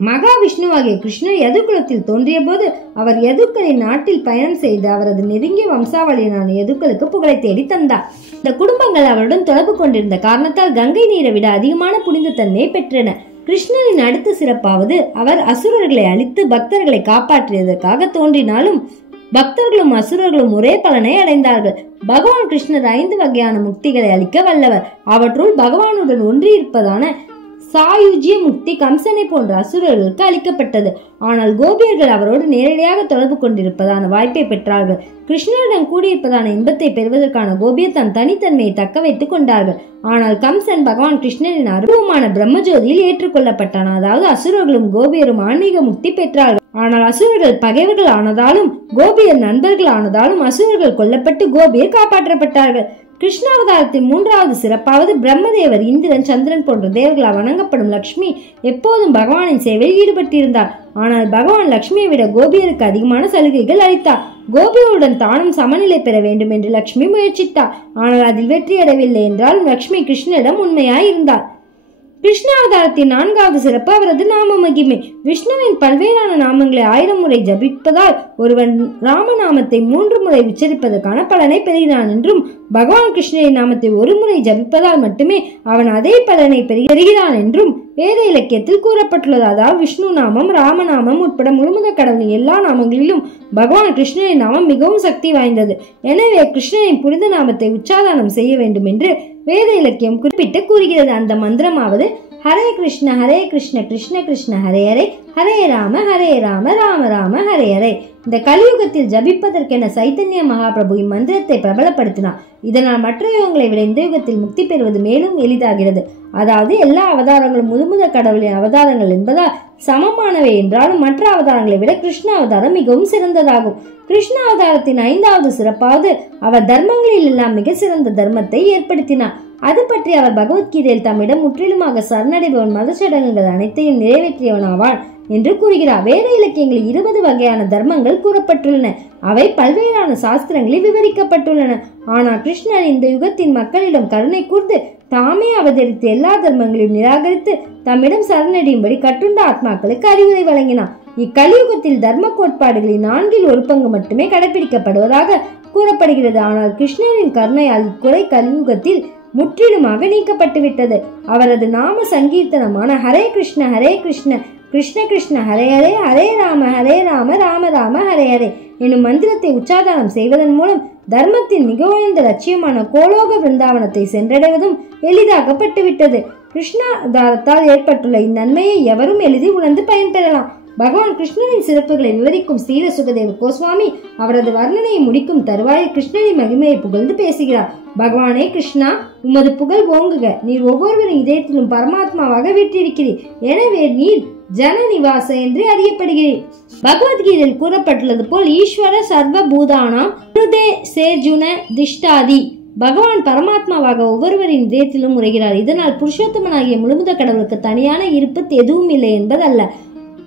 மகாவிஷ்ணுவாகிய கிருஷ்ணர் யது குலத்தில் தோன்றிய போது அவர் யதுக்களின் நாட்டில் பயணம் செய்து அவரது நெருங்கிய வம்சாவளியனான யதுக்களுக்கு புகழை தேடி தந்தார். இந்த குடும்பங்கள் அவருடன் தொடர்பு கொண்டிருந்த காரணத்தால் கங்கை நீரை விட அதிகமான புனித தன்மையை பெற்றன. கிருஷ்ணரின் அடுத்த சிறப்பாவது அவர் அசுரர்களை அழித்து பக்தர்களை காப்பாற்றியதற்காக தோன்றினாலும் பக்தர்களும் அசுரர்களும் ஒரே பலனை அடைந்தார்கள். பகவான் கிருஷ்ணர் 5 வகையான முக்திகளை அளிக்க வல்லவர். அவற்றுள் பகவானுடன் ஒன்றியிருப்பதான சாயுஜ்ய முக்தி கம்சனை போன்ற அசுரர்களுக்கு அளிக்கப்பட்டது. ஆனால் கோபியர்கள் அவரோடு நேரடியாக தொடர்பு கொண்டிருப்பதான வாய்ப்பை பெற்றார்கள். கிருஷ்ணரிடம் கூடியிருப்பதான இன்பத்தை பெறுவதற்கான கோபியர் தன் தனித்தன்மையை தக்க வைத்துக் கொண்டார்கள். ஆனால் கம்சன் பகவான் கிருஷ்ணரின் அருவமான பிரம்மஜோதியில் ஏற்றுக்கொள்ளப்பட்டான். அதாவது அசுரர்களும் கோபியரும் ஆன்மீக முக்தி பெற்றார்கள். ஆனால் அசுரர்கள் பகைவர்கள் ஆனதாலும் கோபியர் நண்பர்கள் ஆனதாலும் அசுரர்கள் கொல்லப்பட்டு கோபியர் காப்பாற்றப்பட்டார்கள். கிருஷ்ணாவதாரத்தின் 3வது சிறப்பாவது பிரம்மதேவர், இந்திரன், சந்திரன் போன்ற தேவர்களால் வணங்கப்படும் லட்சுமி எப்போதும் பகவானின் சேவையில் ஈடுபட்டிருந்தார். ஆனால் பகவான் லட்சுமியை விட கோபியருக்கு அதிகமான சலுகைகள் அளித்தார். கோபியருடன் தானும் சமநிலை பெற வேண்டும் என்று லட்சுமி முயற்சித்தார். ஆனால் அதில் வெற்றி அடையவில்லை என்றாலும் லட்சுமி கிருஷ்ணரிடம் உண்மையாய் இருந்தார். கிருஷ்ணாவதாரத்தின் 4வது சிறப்பு அவரது நாம மகிமை. விஷ்ணுவின் பல்வேறான நாமங்களை 1000 முறை ஜபிப்பதால் ஒருவன் ராமநாமத்தை 3 முறை உச்சரிப்பதற்கான பலனை பெறுகிறான் என்றும், பகவான் கிருஷ்ணரின் நாமத்தை 1 முறை ஜபிப்பதால் மட்டுமே அவன் அதே பலனை பெறுகிறான் என்றும் வேத இலக்கியத்தில் கூறப்பட்டுள்ளது. அதாவது விஷ்ணு நாமம், ராமநாமம் உட்பட முழுமுத கடவுளின் எல்லா நாமங்களிலும் பகவான் கிருஷ்ணரின் நாமம் மிகவும் சக்தி வாய்ந்தது. எனவே கிருஷ்ணரின் புனித நாமத்தை உச்சாரணம் செய்ய வேண்டும் என்று வேத இலக்கியம் குறிப்பிட்டு கூறுகிறது. அந்த மந்திரமாவது ஹரே கிருஷ்ண கிருஷ்ண கிருஷ்ண ஹரே ஹரே, ஹரே ராம ராம ராம ஹரே ஹரே. இந்த கலியுகத்தில் ஜபிப்பதற்கென சைத்தன்ய மகாபிரபு இம்மந்திரத்தை பிரபலப்படுத்தினார். இதனால் மற்ற யுகங்களை விட இந்த யுகத்தில் முக்தி பெறுவது மேலும் எளிதாகிறது. அதாவது எல்லா அவதாரங்களும் முழுமுத கடவுளின் அவதாரங்கள் என்பதால் சமமானவை என்றாலும் மற்ற அவதாரங்களை விட கிருஷ்ண அவதாரம் மிகவும் சிறந்ததாகும். கிருஷ்ண அவதாரத்தின் 5வது சிறப்பாவது அவர் தர்மங்களில் எல்லாம் மிக சிறந்த தர்மத்தை ஏற்படுத்தினார். அது பற்றி அவர் பகவத்கீதையில் தம்மிடம் முற்றிலுமாக சரணடைபவன் மத சடங்குகள் அனைத்தையும் நிறைவேற்றியவனாவான் என்று கூறுகிறார். வேத இலக்கியங்களில் 20 வகையான தர்மங்கள் கூறப்பட்டுள்ளன. அவை பல்வேறான சாஸ்திரங்களில் விவரிக்கப்பட்டுள்ளன. ஆனால் கிருஷ்ணர் இந்த யுகத்தின் மக்களிடம் கருணை கூர்ந்து தாமே அவதரித்து எல்லா தர்மங்களையும் நிராகரித்து தம்மிடம் சரணடையும்படி கட்டுண்ட ஆத்மாக்களுக்கு அறிவுரை வழங்கினார். இக்கலியுகத்தில் தர்ம கோட்பாடுகளில் 4/1 பங்கு மட்டுமே கடைபிடிக்கப்படுவதாக கூறப்படுகிறது. ஆனால் கிருஷ்ணரின் கருணையால் இக்குறை கலியுகத்தில் முற்றிலுமாக நீக்கப்பட்டுவிட்டது. அவரது நாம சங்கீர்த்தனமான ஹரே கிருஷ்ண கிருஷ்ண கிருஷ்ண ஹரே ஹரே, ஹரே ராம ராம ராம ஹரே ஹரே என்னும் மந்திரத்தை உச்சாரணம் செய்வதன் மூலம் தர்மத்தின் மிக உயர்ந்த லட்சியமான கோலோக விருந்தாவனத்தை சென்றடைவதும் எளிதாக்கப்பட்டுவிட்டது. கிருஷ்ணாவதாரத்தால் ஏற்பட்டுள்ள இந்நன்மையை எவரும் எளிதில் உணர்ந்து பயன்பெறலாம். பகவான் கிருஷ்ணரின் சிறப்புகளை விவரிக்கும் ஸ்ரீல சுகதேவ கோஸ்வாமி அவரது வர்ணனையை முடிக்கும் தருவாயில் கிருஷ்ணரின் மகிமையை புகழ்ந்து பேசுகிறார். பகவானே கிருஷ்ணா, உமது புகழ் ஓங்குக. நீர் ஒவ்வொருவரின் இதயத்திலும் பரமாத்மாவாக வீற்றிருக்கிறீர். எனவே நீர் ஜனநிவாச என்று அறியப்படுகிறீர். பகவத்கீதையில் கூறப்பட்டுள்ளது போல் ஈஸ்வர சர்வ பூதானாம் ஹிருதே சேஜுன திஷ்டாதி. பகவான் பரமாத்மாவாக ஒவ்வொருவரின் இதயத்திலும் உரைகிறார். இதனால் புருஷோத்தமனாகிய முழுமுத கடவுளுக்கு தனியான இருப்பு எதுவும் இல்லை என்பதல்ல.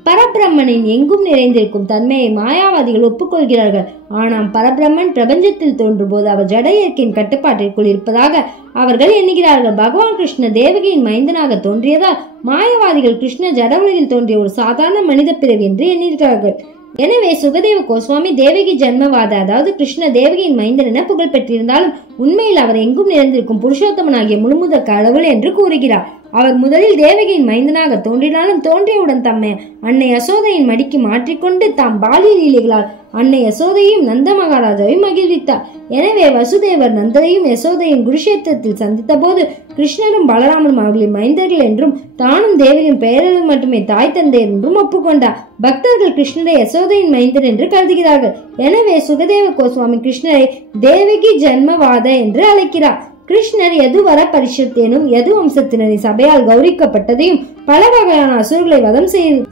பரபிரம்மனின் எங்கும் நிறைந்திருக்கும் தன்மையை மாயாவாதிகள் ஒப்புக்கொள்கிறார்கள். ஆனால் பரபிரம்மன் பிரபஞ்சத்தில் தோன்றும் போது அவர் ஜட இயற்கையின் கட்டுப்பாட்டிற்குள் இருப்பதாக அவர்கள் எண்ணுகிறார்கள். பகவான் கிருஷ்ண தேவகியின் மைந்தனாக தோன்றியதால் மாயாவாதிகள் கிருஷ்ண ஜட உலகில் தோன்றிய ஒரு சாதாரண மனித பிறவி என்று எண்ணுகிறார்கள். எனவே சுகதேவ கோஸ்வாமி தேவகி ஜன்மவாத, அதாவது கிருஷ்ண தேவகியின் மைந்தன் என புகழ் பெற்றிருந்தாலும் உண்மையில் அவர் எங்கும் நிறைந்திருக்கும் புருஷோத்தமனாகிய முழுமுத கடவுள் என்று கூறுகிறார். அவர் முதலில் தேவகியின் மைந்தனாக தோன்றினாலும் தோன்றியவுடன் தம்மை அன்னை யசோதையின் மடிக்கு மாற்றிக்கொண்டு தாம் பாலிய லீலைகளால் அன்னை யசோதையும் நந்த மகாராஜாவையும் மகிழ்வித்தார். எனவே வசுதேவர் நந்தரையும் யசோதையும் குருஷேத்திரத்தில் சந்தித்த போது கிருஷ்ணரும் பலராமரும் அவர்களின் மைந்தர்கள் என்றும் தானும் தேவகியின் பெயரில் மட்டுமே தாய் தந்தையர் என்றும் ஒப்புக்கொண்டார். பக்தர்கள் கிருஷ்ணரை யசோதையின் மைந்தர் என்று கருதுகிறார்கள். எனவே சுகதேவ கோஸ்வாமி கிருஷ்ணரை தேவகி ஜன்மவாத என்று அழைக்கிறார். கிருஷ்ணர் யதுவர பரிஷத் எனும் யது வம்சத்தினரின் சபையால் கௌரிக்கப்பட்டதையும் பல வகையான அசுரர்களை வதம்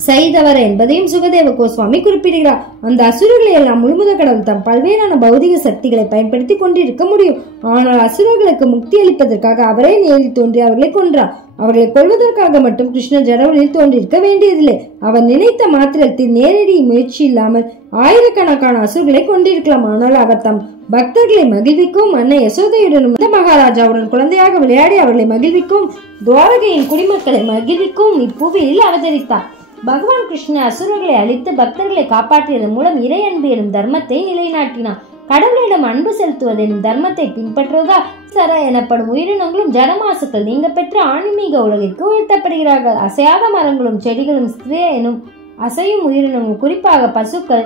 செய்தவர் என்பதையும் சுகதேவ கோஸ்வாமி குறிப்பிடுகிறார். அந்த அசுரர்களை எல்லாம் முழுமுத கடவுள் தம் பல்வேறான பௌதிக சக்திகளை பயன்படுத்தி கொண்டிருக்க முடியும். ஆனால் அசுரர்களுக்கு முக்தி அளிப்பதற்காக அவரே நேரில் தோன்றி அவர்களை கொன்றார். அவர்களை கொள்வதற்காக மட்டும் கிருஷ்ணர் ஜடவழியில் தோன்றியிருக்க வேண்டியதில்லை. அவர் நினைத்த மாத்திரத்தில் நேரடி முயற்சி இல்லாமல் ஆயிரக்கணக்கான அசுரர்களை கொண்டிருக்கலாம். ஆனால் அவர் தம் பக்தர்களை மகிழ்விக்கவும் அன்னை யசோதையுடனும் மகாராஜாவுடன் குழந்தையாக விளையாடி அவர்களை மகிழ்விக்கவும் துவாரகையின் குடிமக்களை மகிழ்விக்கவும் இப்புவியில் அவதரித்தார். பகவான் கிருஷ்ணர் அசுரர்களை அழித்து பக்தர்களை காப்பாற்றியதன் மூலம் இறை அன்பு எனும் தர்மத்தை நிலைநாட்டினார். கடவுளிடம் அன்பு செலுத்துவது எனும் தர்மத்தை பின்பற்றுவதால் சர எனப்படும் உயிரினங்களும் ஜடமாசுக்கள் நீங்க பெற்ற ஆன்மீக உலகிற்கு உயர்த்தப்படுகிறார்கள். அசையாத மரங்களும் செடிகளும் ஸ்திரே எனும் அசையும் உயிரினங்களும் குறிப்பாக பசுக்கள்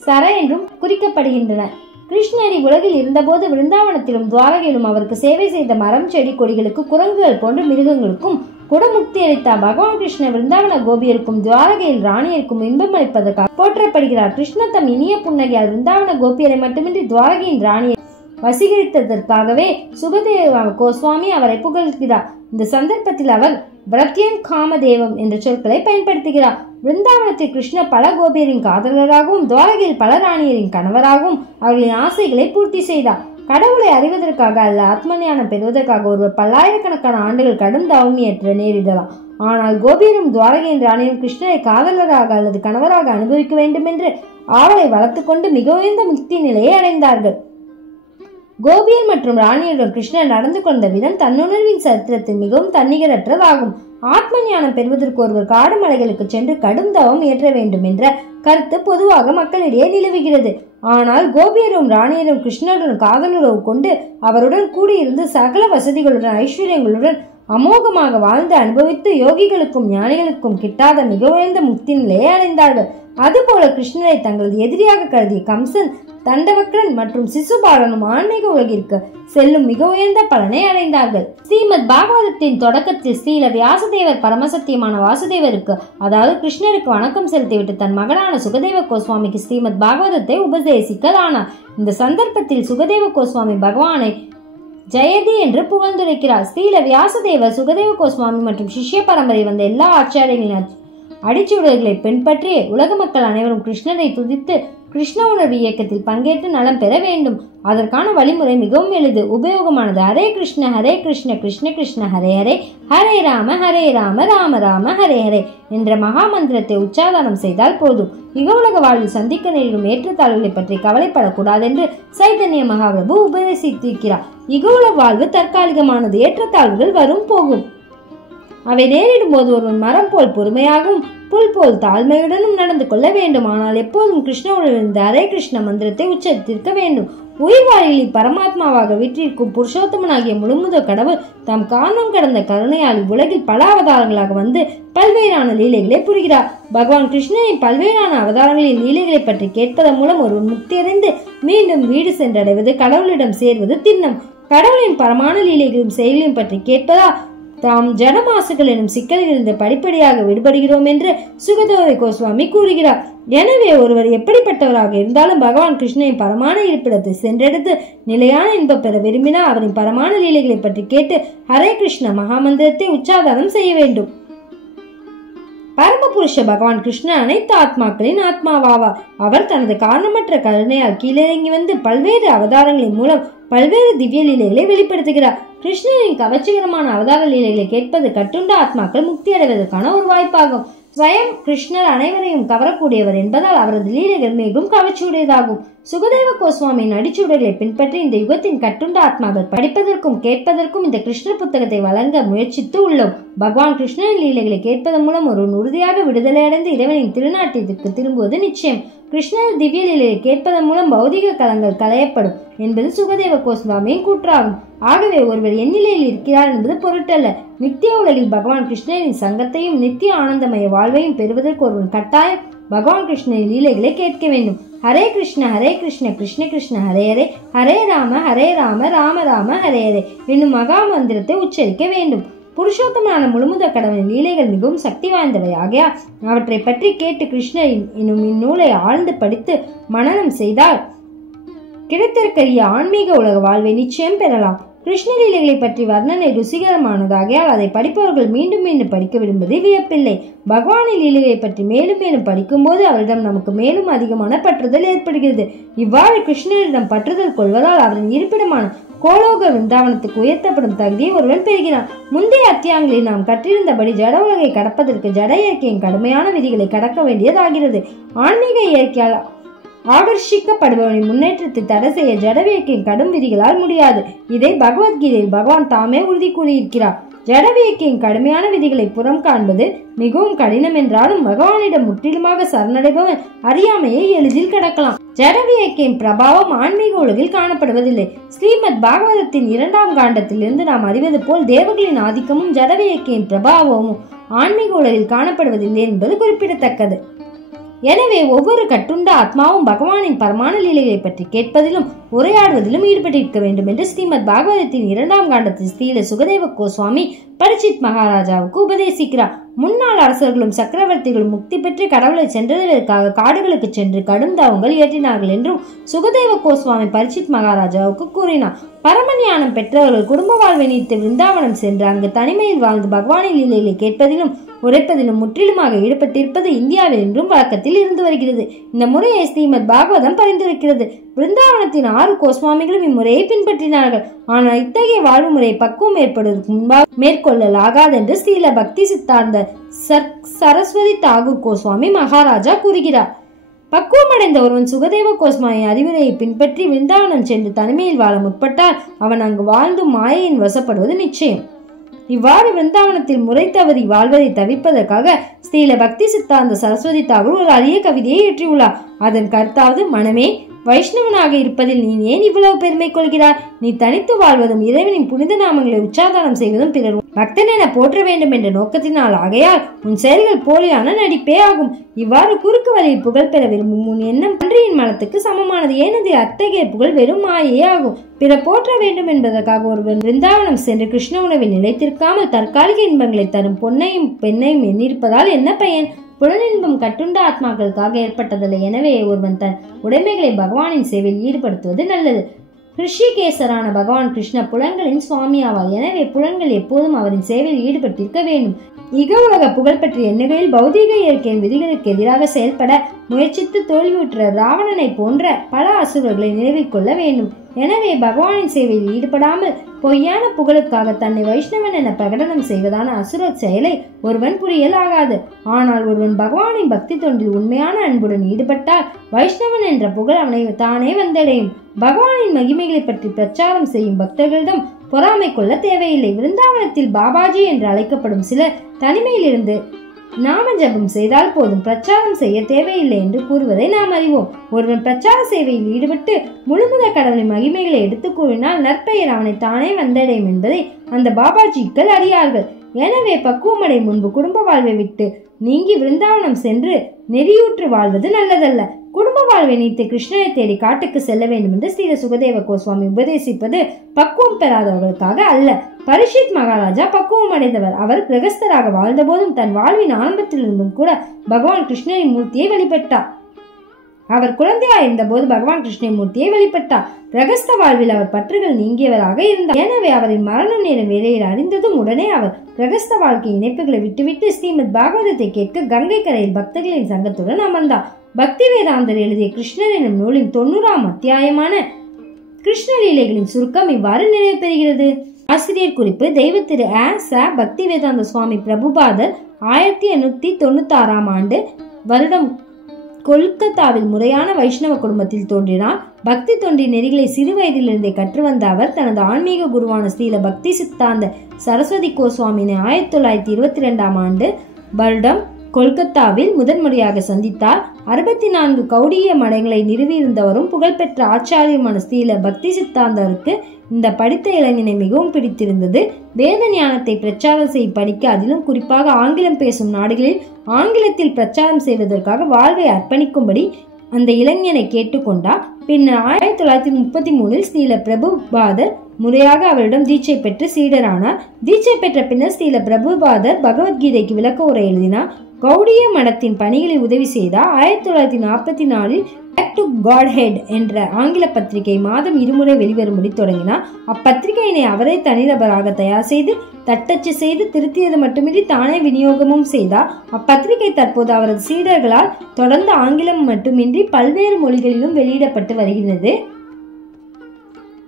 சர என்றும் குறிக்கப்படுகின்றன. கிருஷ்ணர் உலகில் இருந்தபோது விருந்தாவனத்திலும் துவாரகையிலும் அவருக்கு சேவை செய்த மரம் செடி கொடிகளுக்கு குரங்குகள் போன்ற மிருகங்களுக்கும் குடமுக்தி அளித்தார். பகவான் கிருஷ்ணர் விருந்தாவன கோபியருக்கும் துவாரகையில் ராணியருக்கும் இன்பம் அளிப்பதற்காக போற்றப்படுகிறார். கிருஷ்ணர் தம் இனிய புன்னகையால் விருந்தாவன கோபியரை மட்டுமின்றி துவாரகையின் ராணியை வசீகரித்ததற்காகவே சுகதேவ கோஸ்வாமி அவரை புகழ்கிறார். இந்த சந்தர்ப்பத்தில் அவர் பிரத்யன் காமதேவம் என்ற சொற்களை பயன்படுத்துகிறார். விருந்தாவனத்தில் கிருஷ்ணர் பல கோபியரின் காதலராகவும் துவாரகையில் பல ராணியரின் கணவராகவும் அவர்களின் ஆசைகளை பூர்த்தி செய்தார். கடவுளை அறிவதற்காக அல்ல ஆத்ம ஞானம் பெறுவதற்காக ஒருவர் பல்லாயிரக்கணக்கான ஆண்டுகள் கடும் தவமியற்ற நேரிடலாம். ஆனால் கோபியரும் துவாரகையின் ராணியும் கிருஷ்ணரை காதலராக அல்லது கணவராக அனுபவிக்க வேண்டும் என்று ஆவலை வளர்த்து கொண்டு மிக உயர்ந்த முக்தி நிலையை அடைந்தார்கள். கோபியர் மற்றும் ராணியருடன் கிருஷ்ணர் நடந்து கொண்ட விதம் தன்னுணர்வின் சரித்திரத்தில் மிகவும் தன்னிகரற்றதாகும். ஆத்ம ஞானம் பெறுவதற்கு ஒருவர் காடு மலைகளுக்கு சென்று கடும் தவம் இயற்ற வேண்டும் என்ற கருத்து பொதுவாக மக்களிடையே நிலவுகிறது. ஆனால் கோபியரும் ராணியரும் கிருஷ்ணருடன் காதலுறவு கொண்டு அவருடன் கூடியிருந்து சகல வசதிகளுடன் ஐஸ்வர்யங்களுடன் அமோகமாக வாழ்ந்து அனுபவித்து யோகிகளுக்கும் ஞானிகளுக்கும் கிட்டாத மிக உயர்ந்த முக்தி நிலையை அடைந்தார்கள். அதுபோல கிருஷ்ணரை தங்களது எதிரியாக கருதிய கம்சன், தண்டவக்ரன் மற்றும் சிசுபாலனும் ஆன்மீக உலகிற்கு செல்லும் மிக உயர்ந்த பலனை அடைந்தார்கள். ஸ்ரீமத் பாகவதத்தின் தொடக்கத்தில் ஸ்ரீல வியாசதேவர் பரமசத்தியமான வாசுதேவருக்கு, அதாவது கிருஷ்ணருக்கு வணக்கம் செலுத்திவிட்டு தன் மகனான சுகதேவ கோஸ்வாமிக்கு ஸ்ரீமத் பாகவதத்தை உபதேசிக்கலானார். இந்த சந்தர்ப்பத்தில் சுகதேவ கோஸ்வாமி பகவானை ஜெயதி என்று புகழ்ந்துரைக்கிறார். ஸ்ரீல வியாசதேவர் சுகதேவ கோஸ்வாமி மற்றும் சிஷ்ய பரம்பரை வந்த எல்லா ஆச்சாரியர்களின் அடிச்சுவடுகளை பின்பற்றி உலக மக்கள் அனைவரும் கிருஷ்ணரை துதித்து கிருஷ்ண உணர்வு இயக்கத்தில் பங்கேற்று நலம் பெற வேண்டும். அதற்கான வழிமுறை மிகவும் எளிது, உபயோகமானது. ஹரே கிருஷ்ண கிருஷ்ண கிருஷ்ண ஹரே ஹரே, ஹரே ராம ராம ராம ஹரே ஹரே என்ற மகா மந்திரத்தை உச்சாரணம் செய்தால் போதும். இகவுலக வாழ்வில் சந்திக்க நேரிடும் ஏற்றத்தாழ்வுகளை பற்றி கவலைப்படக்கூடாது என்று சைதன்ய மகாபிரபு உபதேசித்திருக்கிறார். இகவுலக வாழ்வு தற்காலிகமானது, ஏற்றத்தாழ்வுகள் வரும் போகும். அவை நேரிடும் போது ஒருவன் மரம் போல் பொறுமையாகவும் புல் போல் தாழ்மையுடனும் நடந்து கொள்ள வேண்டும். ஆனால் எப்போதும் கிருஷ்ண உணர்விலிருந்து ஹரே கிருஷ்ண மந்திரத்தை உச்சரித்திருக்க வேண்டும். உயிர் வாயிலில் பரமாத்மாவாக வீற்றிருக்கும் புருஷோத்தமனாகிய முழுமுத கடவுள் தாம் காரணம் கடந்த கருணையால் உலகில் பல அவதாரங்களாக வந்து பல்வேறான லீலைகளை புரிகிறார். பகவான் கிருஷ்ணனின் பல்வேறான அவதாரங்களின் லீலைகளை பற்றி கேட்பதன் மூலம் ஒருவன் முக்தியடைந்து மீண்டும் வீடு சென்றடைவது, கடவுளிடம் சேர்வது திண்ணம். கடவுளின் பரமான லீலைகளையும் செயல்களையும் பற்றி கேட்பதா தாம் ஜடமாசுகள் எனும் சிக்கல்களிலிருந்து படிப்படியாக விடுபடுகிறோம் என்று சுகதேவ கோஸ்வாமி கூறுகிறார். எனவே ஒருவர் எப்படிப்பட்டவராக இருந்தாலும் பகவான் கிருஷ்ணனின் பரமான இருப்பிடத்தை சென்றெடுத்து நிலையான இன்பம் பெற விரும்பினால் அவரின் பரமான லீலைகளை பற்றி கேட்டு ஹரே கிருஷ்ண மகாமந்திரத்தை உச்சாரணம் செய்ய வேண்டும். பரமபுருஷ பகவான் கிருஷ்ணன் அனைத்து ஆத்மாக்களின் ஆத்மாவாவார். அவர் தனது காரணமற்ற கருணையால் கீழிறங்கி வந்து பல்வேறு அவதாரங்களின் மூலம் பல்வேறு திவ்ய லீலைகளை வெளிப்படுத்துகிறார். கிருஷ்ணனின் கவர்ச்சிகரமான அவதார லீலைகளை கேட்பது கட்டுண்ட ஆத்மாக்கள் முக்தி அடைவதற்கான ஒரு வாய்ப்பாகும். ஸ்வயம் கிருஷ்ணர் அனைவரையும் கவரக்கூடியவர் என்பதால் அவரது லீலைகள் மிகவும் கவர்ச்சியுடையதாகும். சுகதேவ கோஸ்வாமியின் அடிச்சுவடுகளை பின்பற்றி இந்த யுகத்தின் கட்டுண்ட ஆத்மாக்கள் படிப்பதற்கும் கேட்பதற்கும் இந்த கிருஷ்ண புத்தகத்தை வழங்க முயற்சித்து உள்ளோம். பகவான் கிருஷ்ணனின் லீலைகளை கேட்பதன் மூலம் ஒருவன் உறுதியாக விடுதலை அடைந்து இறைவனின் திருநாட்டிற்கு திரும்புவது நிச்சயம். கிருஷ்ணர் திவ்ய லீலையை கேட்பதன் மூலம் பௌதிக கலங்கள் களையப்படும் என்பது சுகதேவ கோஸ்வாமியின் கூற்றாகும். ஆகவே ஒருவர் எந்நிலையில் இருக்கிறார் என்பது பொருட்டல்ல. நித்திய உலகில் பகவான் கிருஷ்ணரின் சங்கத்தையும் நித்திய ஆனந்தமய வாழ்வையும் பெறுவதற்கு ஒருவன் கட்டாயம் பகவான் கிருஷ்ணரின் லீலைகளை கேட்க வேண்டும். ஹரே கிருஷ்ண கிருஷ்ண கிருஷ்ண ஹரே ஹரே, ஹரே ராம ராம ராம ஹரே ஹரே என்னும் மகா மந்திரத்தை உச்சரிக்க வேண்டும். புருஷோத்தமான முழுமுத கடவுளின் லீலைகள் மிகவும் சக்தி வாய்ந்தவை. ஆகையால் அவற்றை பற்றி கேட்டு கிருஷ்ணரின் என்னும் இந்நூலை ஆழ்ந்து படித்து மனனம் செய்தால் கிடைத்திருக்கிற ஆன்மீக உலக வாழ்வை நிச்சயம் பெறலாம். கிருஷ்ணலீலைகளை பற்றி வர்ணனை ருசிகரமானதாகையால் அதை படிப்பவர்கள் மீண்டும் மீண்டும் படிக்க விரும்புவதை வியப்பில்லை. பகவானின் லீலைகளை பற்றி மேலும் மேலும் படிக்கும் போது அவரிடம் நமக்கு மேலும் அதிகமான பற்றுதல் ஏற்படுகிறது. இவ்வாறு கிருஷ்ணரிடம் பற்றுதல் கொள்வதால் அவரின் இருப்பிடமான கோலோக விருந்தாவனத்துக்கு உயர்த்தப்படும் தகுதியை ஒருவன் பெறுகிறான். முந்தைய அத்தியாயங்களில் நாம் கற்றிருந்தபடி ஜட உலகை கடப்பதற்கு ஜட இயற்கையின் கடுமையான விதிகளை கடக்க வேண்டியதாகிறது. ஆன்மீக இயற்கையால் ஆகர்ஷிக்கப்படுபவனின் முன்னேற்றத்தை தடை செய்ய ஜடவியக்கின் கடும் விதிகளால் முடியாது. இதை பகவத்கீதையில் பகவான் தாமே உறுதி கூறியிருக்கிறார். ஜடவியக்கின் கடுமையான விதிகளை புறம் காண்பது மிகவும் கடினம் என்றாலும் பகவானிடம் முற்றிலுமாக சரணடைபவன் அறியாமையை எளிதில் கடக்கலாம். ஜடவியக்கின் பிரபாவம் ஆன்மீக உலகில் காணப்படுவதில்லை. ஸ்ரீமத் பாகவதத்தின் 2ஆம் காண்டத்திலிருந்து நாம் அறிவது போல் தேவர்களின் ஆதிக்கமும் ஜடவியக்கின் பிரபாவமும் ஆன்மீக உலகில் காணப்படுவதில்லை என்பது குறிப்பிடத்தக்கது. எனவே ஒவ்வொரு கட்டுண்ட ஆத்மாவும் பகவானின் பரமான லீலைகளை பற்றி கேட்பதிலும் உரையாடுவதிலும் ஈடுபட்டிருக்க வேண்டும் என்று ஸ்ரீமத் பாகவதத்தின் 2ஆம் காண்டத்தில் ஸ்ரீல சுகதேவ கோஸ்வாமி பரீட்சித் மகாராஜாவுக்கு உபதேசிக்கிறார். முன்னாள் அரசர்களும் சக்கரவர்த்திகளும் முக்தி பெற்று கடவுளை சென்றடைவதற்காக காடுகளுக்கு சென்று கடும் தவங்கள் இயற்றினார்கள் என்றும் சுகதேவ கோஸ்வாமி பரீட்சித் மகாராஜாவுக்கு கூறினார். பரமஞானம் பெற்றவர்கள் குடும்ப வாழ்வை நீத்து விருந்தாவனம் சென்று அங்கு தனிமையில் வாழ்ந்து பகவானின் லீலைகளை கேட்பதிலும் உரைப்பதிலும் முற்றிலுமாக ஈடுபட்டிருப்பது இந்தியாவில் என்றும் வழக்கத்தில் இருந்து வருகிறது. இந்த முறையை ஸ்ரீமத் பாகவதம் பரிந்துரைக்கிறது. விருந்தாவனத்தின் 6 கோஸ்வாமிகளும் இம்முறையை பின்பற்றினார்கள். ஆனால் இத்தகைய வாழ்வு முறையை பக்குவம் ஏற்படுவதற்கு முன்பாக மேற்கொள்ளலாகாது என்று ஸ்ரீல பக்தி சித்தாந்த சரஸ்வதி தாகூர் கோஸ்வாமி மகாராஜா கூறுகிறார். பக்குவமடைந்த ஒருவன் சுகதேவ கோஸ்வாமியின் அறிவுரையை பின்பற்றி விருந்தாவனம் சென்று தனிமையில் வாழ முற்பட்டால் அவன் அங்கு வாழ்ந்து மாயையின் வசப்படுவது நிச்சயம். இவ்வாறு விருந்தாவனத்தில் முறை தவறி வாழ்வதை தவிர்ப்பதற்காக ஸ்ரீல பக்தி சித்தாந்த சரஸ்வதி தாகூர் ஒரு அரிய கவிதையை இயற்றியுள்ளார். அதன் கருத்தாவது, மனமே, வைஷ்ணவனாக இருப்பதில் நீ ஏன் இவ்வளவு பெருமை கொள்கிறாய்? நீ தனித்து வாழ்வதும் இறைவனின் புனித நாமங்களை உச்சாதானம் செய்வதும் பிறர் பக்தன் என போற்ற வேண்டும் என்ற நோக்கத்தினால் ஆகையால் உன் செயல்கள் போலியான நடிப்பே ஆகும். இவ்வாறு குறுக்கு வழியில் புகழ் பெற விரும்பும் உன் எண்ணம் பன்றியின் மனத்துக்கு சமமானது. ஏனது அத்தகைய புகழ் வெறும் மாயே ஆகும். பிற போற்ற வேண்டும் என்பதற்காக ஒருவன் விருந்தாவனம் சென்று கிருஷ்ண உணவில் நிலைத்திருக்காமல் தற்காலிக இன்பங்களை தரும் பொன்னையும் பெண்ணையும் எண்ணிருப்பதால் என்ன பயன்? புலனின்பம் கட்டுண்ட ஆத்மாக்களுக்காக ஏற்பட்டதில்லை. எனவே ஒருவன் தன் உடைமைகளை பகவானின் சேவையில் ஈடுபடுத்துவது நல்லது. ரிஷிகேசரான பகவான் கிருஷ்ண புலன்களின் சுவாமி ஆவார். எனவே புலன்கள் எப்போதும் அவரின் சேவையில் ஈடுபட்டிருக்க வேண்டும். இக உலக புகழ் பற்றி எண்ணுகையில் பௌதீக இயற்கையின் விதிகளுக்கு எதிராக செயல்பட முயற்சித்து தோல்வியுற்ற ராவணனை போன்ற பல அசுரர்களை நினைவில் கொள்ள வேண்டும். எனவே பகவானின் சேவையில் ஈடுபடாமல் பொய்யான புகழுக்காக தன்னை வைஷ்ணவன் என பிரகடனம் செய்வதான அசுர செயலை ஒருவன் புரியலாகாது. ஆனால் ஒருவன் பகவானின் பக்தி தொண்டில் உண்மையான அன்புடன் ஈடுபட்டால் வைஷ்ணவன் என்ற புகழ் அவனை தானே வந்தடையும். பகவானின் மகிமைகளை பற்றி பிரச்சாரம் செய்யும் பக்தர்களிடம் பொறாமை கொள்ள தேவையில்லை. விருந்தாவனத்தில் பாபாஜி என்று அழைக்கப்படும் சிலர் தனிமையில் இருந்து நாம ஜபம் செய்தால் போதும், பிரச்சாரம் செய்ய தேவையில்லை என்று கூறுவதை நாம் அறிவோம். ஒருவன் பிரச்சார சேவையில் ஈடுபட்டு முழுமுத கடவுளின் மகிமைகளை எடுத்து கூறினால் நற்பெயர் அவனை தானே வந்தடையும் என்பதை அந்த பாபாஜிக்கள் அறியார்கள். எனவே பக்குவமடை முன்பு குடும்ப வாழ்வை விட்டு நீங்கி விருந்தாவனம் சென்று நெறியூற்று வாழ்வது நல்லதல்ல. குடும்ப வாழ்வை நீத்து கிருஷ்ணனை தேடி காட்டுக்கு செல்ல வேண்டும் என்று ஸ்ரீல சுகதேவ கோஸ்வாமி உபதேசிப்பது பக்குவம் பெறாதவர்களுக்காக அல்ல. பரீட்சித் மகாராஜா பக்குவம் அடைந்தவர். அவர் கிரகஸ்தராக வாழ்ந்த போதும் தன் வாழ்வின் ஆரம்பத்திலிருந்தும் கூட பகவான் கிருஷ்ணரின் மூர்த்தியை வழிபட்டார். அவர் குழந்தையா இருந்த போது பகவான் கிருஷ்ணரின் மூர்த்தியை வழிபட்டார். கிரகஸ்த வாழ்வில் அவர் பற்றுகள் நீங்கியவராக இருந்தார். எனவே அவரின் மரண நேரம் வேலையில் அறிந்ததும் உடனே அவர் கிரகஸ்த வாழ்க்கை இணைப்புகளை விட்டுவிட்டு ஸ்ரீமத் பாகவதத்தை கேட்க கங்கை கரையில் பக்தர்களின் சங்கத்துடன் அமர்ந்தார். பக்தி வேதாந்தர் எழுதிய கிருஷ்ணர் எனும் நூலின் 90ஆம் அத்தியாயமான கிருஷ்ணலீலைகளின் சுருக்கம் இவ்வாறு நிறைவு பெறுகிறது. ஆசிரியர் குறிப்பு: தெய்வ திரு பக்தி வேதாந்த சுவாமி பிரபுபாதர் 1896ஆம் ஆண்டு வருடம் கொல்கத்தாவில் முறையான வைஷ்ணவ குடும்பத்தில் தோன்றினார். பக்தி தொண்டி நெறிகளை சிறு வயதிலிருந்தே கற்று வந்த அவர் தனது ஆன்மீக குருவான ஸ்ரீல பக்தி சித்தாந்த சரஸ்வதி கோஸ்வாமினை 1922ஆம் ஆண்டு வருடம் கொல்கத்தாவில் முதன்முறையாக சந்தித்தார். 64 கௌடிய மடங்களை நிறுவியிருந்தவரும் புகழ்பெற்ற ஆச்சாரியமான ஸ்ரீல பக்தி சித்தாந்தருக்கு இந்த படித்த இளைஞனை மிகவும் பிடித்திருந்தது. வேத ஞானத்தை பிரச்சாரம் செய்யும் பணிக்கு, அதிலும் குறிப்பாக ஆங்கிலம் பேசும் நாடுகளில் ஆங்கிலத்தில் பிரச்சாரம் செய்வதற்காக வாழ்வை அர்ப்பணிக்கும்படி அந்த இளைஞனை கேட்டுக்கொண்டார். பின்னர் 1933இல் ஸ்ரீல பிரபுபாதர் முறையாக அவரிடம் தீட்சை பெற்று சீடரானார். தீட்சை பெற்ற பின்னர் ஸ்ரீல பிரபுபாதர் பகவத்கீதைக்கு விளக்க உரை எழுதினார். கௌடிய மடத்தின் பணிகளை உதவி செய்தார். 1944 பேக் டு காட்ஹெட் என்ற ஆங்கில பத்திரிகை மாதம் 2 முறை வெளிவரும்படி தொடங்கினார். அப்பத்திரிகையினை அவரே தனிநபராக தயார் செய்து தட்டச்சு செய்து திருத்தியது மட்டுமின்றி தானே விநியோகமும் செய்தார். அப்பத்திரிகை தற்போது அவரது சீடர்களால் தொடர்ந்து ஆங்கிலம் மட்டுமின்றி பல்வேறு மொழிகளிலும் வெளியிடப்பட்டு வருகிறது.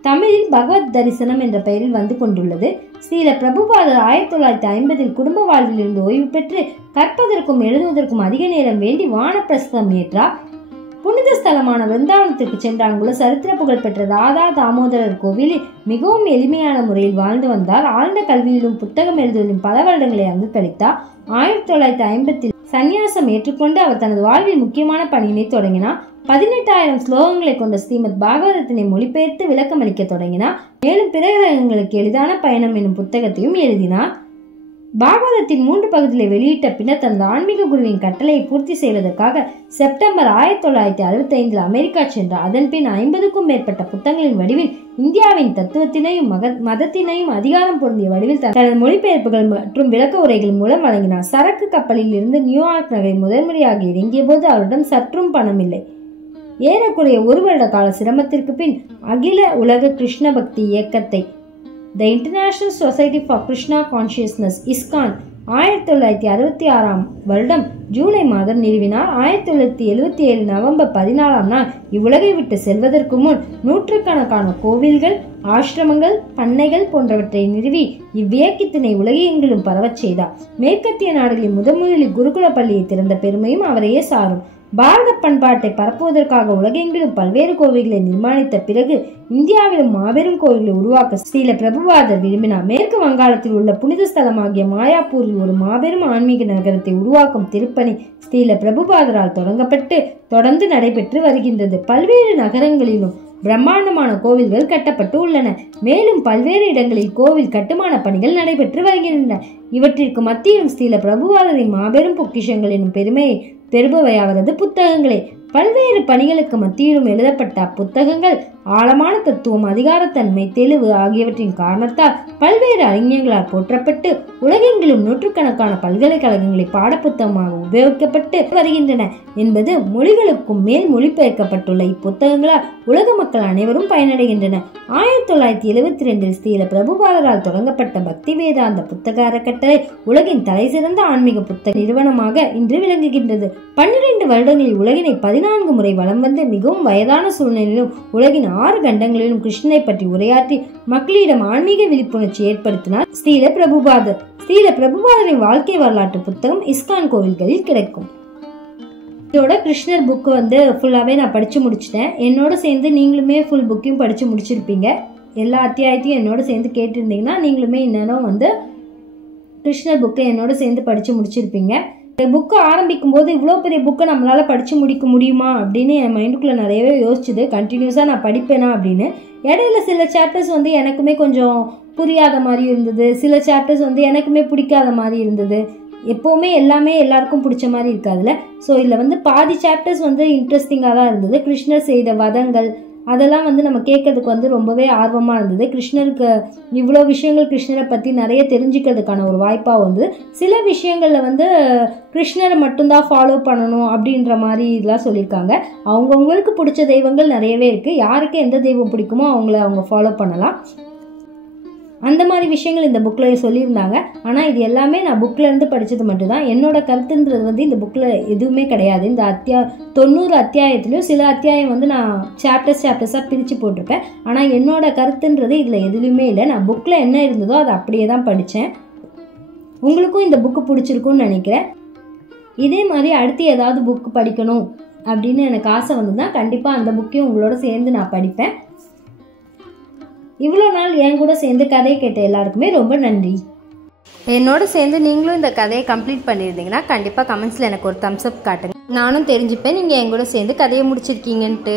தமிழில் பகவத் தரிசனம் என்ற பெயரில் வந்து கொண்டுள்ளது. ஸ்ரீல பிரபுபாதர் 1950 குடும்ப வாழ்வில் இருந்து ஓய்வு பெற்று கற்பதற்கும் எழுதுவதற்கும் அதிக நேரம் வேண்டி வானப்பிரஸ்தம் ஏற்றார். புனித ஸ்தலமான விருந்தாவனத்திற்கு சென்று அங்குள்ள சரித்திர புகழ் பெற்ற ராதா தாமோதரர் கோவிலில் மிகவும் எளிமையான முறையில் வாழ்ந்து வந்தார். ஆழ்ந்த கல்வியிலும் புத்தகம் எழுதுவதிலும் பல வருடங்களை அங்கு கழித்தார். 1950 சந்நியாசம் ஏற்றுக்கொண்டு அவர் தனது வாழ்வில் முக்கியமான பணியினை தொடங்கினார். 18,000 ஸ்லோகங்களை கொண்ட ஸ்ரீமத் பாகவதத்தினை மொழிபெயர்த்து விளக்கம் அளிக்க தொடங்கினார். மேலும் பிற கிரகங்களுக்கு எளிதான பயணம் என்னும் புத்தகத்தையும் எழுதினார். பாகவதத்தின் 3 பகுதிகளை வெளியிட்ட பின்னர் தனது ஆன்மீக குருவின் கட்டளையை பூர்த்தி செய்வதற்காக செப்டம்பர் 1965 அமெரிக்கா சென்றார். அதன் பின் 50க்கும் மேற்பட்ட புத்தகங்களின் வடிவில் இந்தியாவின் தத்துவத்தினையும் மதத்தினையும் அதிகாரம் பொருந்திய வடிவில் தனது மொழிபெயர்ப்புகள் மற்றும் விளக்க உரைகள் மூலம் வழங்கினார். சரக்கு கப்பலில் இருந்து நியூயார்க் நகரை முதன்முறையாக இறங்கிய போது அவரிடம் சற்றும் பணம் இல்லை. ஏறக்குறைய 1 வருட கால சிரமத்திற்கு பின் அகில உலக கிருஷ்ண பக்தி இயக்கத்தை த international society for Krishna consciousness ISKCON 1966 வருடம் ஜூலை மாதம் நிறுவினார். 1977 நவம்பர் 14 நாள் இவ்வுலகை விட்டு செல்வதற்கு முன் நூற்றுக்கணக்கான கோவில்கள், ஆசிரமங்கள், பண்ணைகள் போன்றவற்றை நிறுவி இவ்வியக்கத்தினை உலகெங்கிலும் பரவச் செய்தார். மேற்கத்திய நாடுகளில் முதலில் குருகுல பள்ளியை திறந்த பெருமையும் அவரையே சாரும். பாரத பண்பாட்டை பரப்புவதற்காக உலகெங்கிலும் பல்வேறு கோவில்களை நிர்மாணித்த பிறகு இந்தியாவிலும் மாபெரும் கோவில்களை உருவாக்க ஸ்ரீல பிரபுபாதர் விரும்பினார். மேற்கு வங்காளத்தில் உள்ள புனித ஸ்தலமாகிய மாயாப்பூரில் ஒரு மாபெரும் ஆன்மீக நகரத்தை உருவாக்கும் திருப்பணி ஸ்ரீல பிரபுபாதரால் தொடங்கப்பட்டு தொடர்ந்து நடைபெற்று வருகின்றது. பல்வேறு நகரங்களிலும் பிரம்மாண்டமான கோவில்கள் கட்டப்பட்டு உள்ளன. மேலும் பல்வேறு இடங்களில் கோவில் கட்டுமான பணிகள் நடைபெற்று வருகின்றன. இவற்றிற்கு மத்தியிலும் ஸ்ரீல பிரபுபாதரின் மாபெரும் பொக்கிஷங்கள் எனும் பெருமையை பெறுபவை அவரது புத்தகங்களே. பல்வேறு பணிகளுக்கு மத்தியிலும் எழுதப்பட்ட அப்புத்தகங்கள் ஆழமான தத்துவம், அதிகாரத்தன்மை, தெளிவு ஆகியவற்றின் காரணத்தால் பல்வேறு அறிஞர்களால் போற்றப்பட்டு உலகெங்கிலும் நூற்றுக்கணக்கான பல்கலைக்கழகங்களில் பாடப்புத்தகமாக உபயோகிக்கப்பட்டு வருகின்றன என்பது மொழிகளுக்கும் மேல் மொழிபெயர்க்கப்பட்டுள்ள இப்புத்தகங்களால் உலக மக்கள் அனைவரும் பயனடைகின்றனர். 1972 ஸ்ரீல பிரபுபாதரால் தொடங்கப்பட்ட பக்தி வேதாந்த புத்தக அறக்கட்டளை உலகின் தலை சிறந்த ஆன்மீக புத்தக நிறுவனமாக இன்று விளங்குகின்றது. 12 வருடங்களில் உலகினை 14 முறை வலம் வந்து மிகவும் வயதான சூழ்நிலையிலும் உலகின் 6 கண்டங்களிலும் கிருஷ்ணனை பற்றி உரையாற்றி மக்களிடம் ஆன்மீக விழிப்புணர்ச்சி ஏற்படுத்தினார் ஸ்ரீல பிரபுபாதர். ஸ்ரீல பிரபுபாதரின் வாழ்க்கை வரலாற்று புத்தகம் ISKCON கோவில்களில் கிடைக்கும். இதோட கிருஷ்ணர் புக்கு ஃபுல்லாவே நான் படிச்சு முடிச்சிட்டேன். என்னோட சேர்ந்து நீங்களுமே ஃபுல் புக்கையும் படிச்சு முடிச்சிருப்பீங்க. எல்லா அத்தியாயத்தையும் என்னோட சேர்ந்து கேட்டிருந்தீங்கன்னா நீங்களுமே இன்னும் கிருஷ்ணர் புக்கை என்னோட சேர்ந்து படிச்சு முடிச்சிருப்பீங்க. புக்கு ஆரம்பிக்கும் போது இவ்வளோ பெரிய புக்கை நம்மளால படிச்சு முடிக்க முடியுமா அப்படின்னு என் மைண்டுக்குள்ள நிறையவே யோசிச்சுது. கண்டினியூஸா நான் படிப்பேனா அப்படின்னு. இடையில சில சாப்டர்ஸ் எனக்குமே கொஞ்சம் புரியாத மாதிரி இருந்தது. சில சாப்டர்ஸ் எனக்குமே பிடிக்காத மாதிரி இருந்தது. எப்போவுமே எல்லாமே எல்லாருக்கும் பிடிச்ச மாதிரி இருக்காதுல்ல. ஸோ இதில் பாதி சாப்டர்ஸ் இன்ட்ரெஸ்டிங்காக தான் இருந்தது. கிருஷ்ணர் செய்த வதங்கள் அதெல்லாம் நம்ம கேட்கறதுக்கு ரொம்பவே ஆர்வமாக இருந்தது. கிருஷ்ணருக்கு இவ்வளோ விஷயங்கள் கிருஷ்ணரை பற்றி நிறைய தெரிஞ்சுக்கிறதுக்கான ஒரு வாய்ப்பாக வந்தது. சில விஷயங்களில் கிருஷ்ணரை மட்டும்தான் ஃபாலோ பண்ணணும் அப்படின்ற மாதிரி இதெல்லாம் சொல்லியிருக்காங்க. அவங்கவுங்களுக்கு பிடிச்ச தெய்வங்கள் நிறையவே இருக்குது. யாருக்கு எந்த தெய்வம் பிடிக்குமோ அவங்க ஃபாலோ பண்ணலாம். அந்த மாதிரி விஷயங்கள் இந்த புக்கில் சொல்லியிருந்தாங்க. ஆனால் இது எல்லாமே நான் புக்கில் இருந்து படித்தது மட்டும்தான். என்னோட கருத்துன்றது இந்த புக்கில் எதுவுமே கிடையாது. இந்த 90 அத்தியாயத்துலேயும் சில அத்தியாயம் நான் சாப்டர்ஸாக பிரித்து போட்டிருப்பேன். ஆனால் என்னோட கருத்துன்றது இதில் எதுலையுமே இல்லை. நான் புக்கில் என்ன இருந்ததோ அதை அப்படியே தான் படித்தேன். உங்களுக்கும் இந்த புக்கு பிடிச்சிருக்குன்னு நினைக்கிறேன். இதே மாதிரி அடுத்து ஏதாவது புக்கு படிக்கணும் அப்படின்னு எனக்கு ஆசை வந்ததுன்னா கண்டிப்பாக அந்த புக்கையும் உங்களோட சேர்ந்து நான் படிப்பேன். இவ்வளோ நாள் என் கூட சேர்ந்து கதையை கேட்ட எல்லாருக்குமே ரொம்ப நன்றி. என்னோட சேர்ந்து நீங்களும் இந்த கதையை கம்ப்ளீட் பண்ணியிருந்தீங்கன்னா கண்டிப்பாக கமெண்ட்ஸில் எனக்கு ஒரு தம்ஸ் அப் காட்டுங்க. நானும் தெரிஞ்சுப்பேன் நீங்கள் என் கூட சேர்ந்து கதையை முடிச்சிருக்கீங்கன்ட்டு.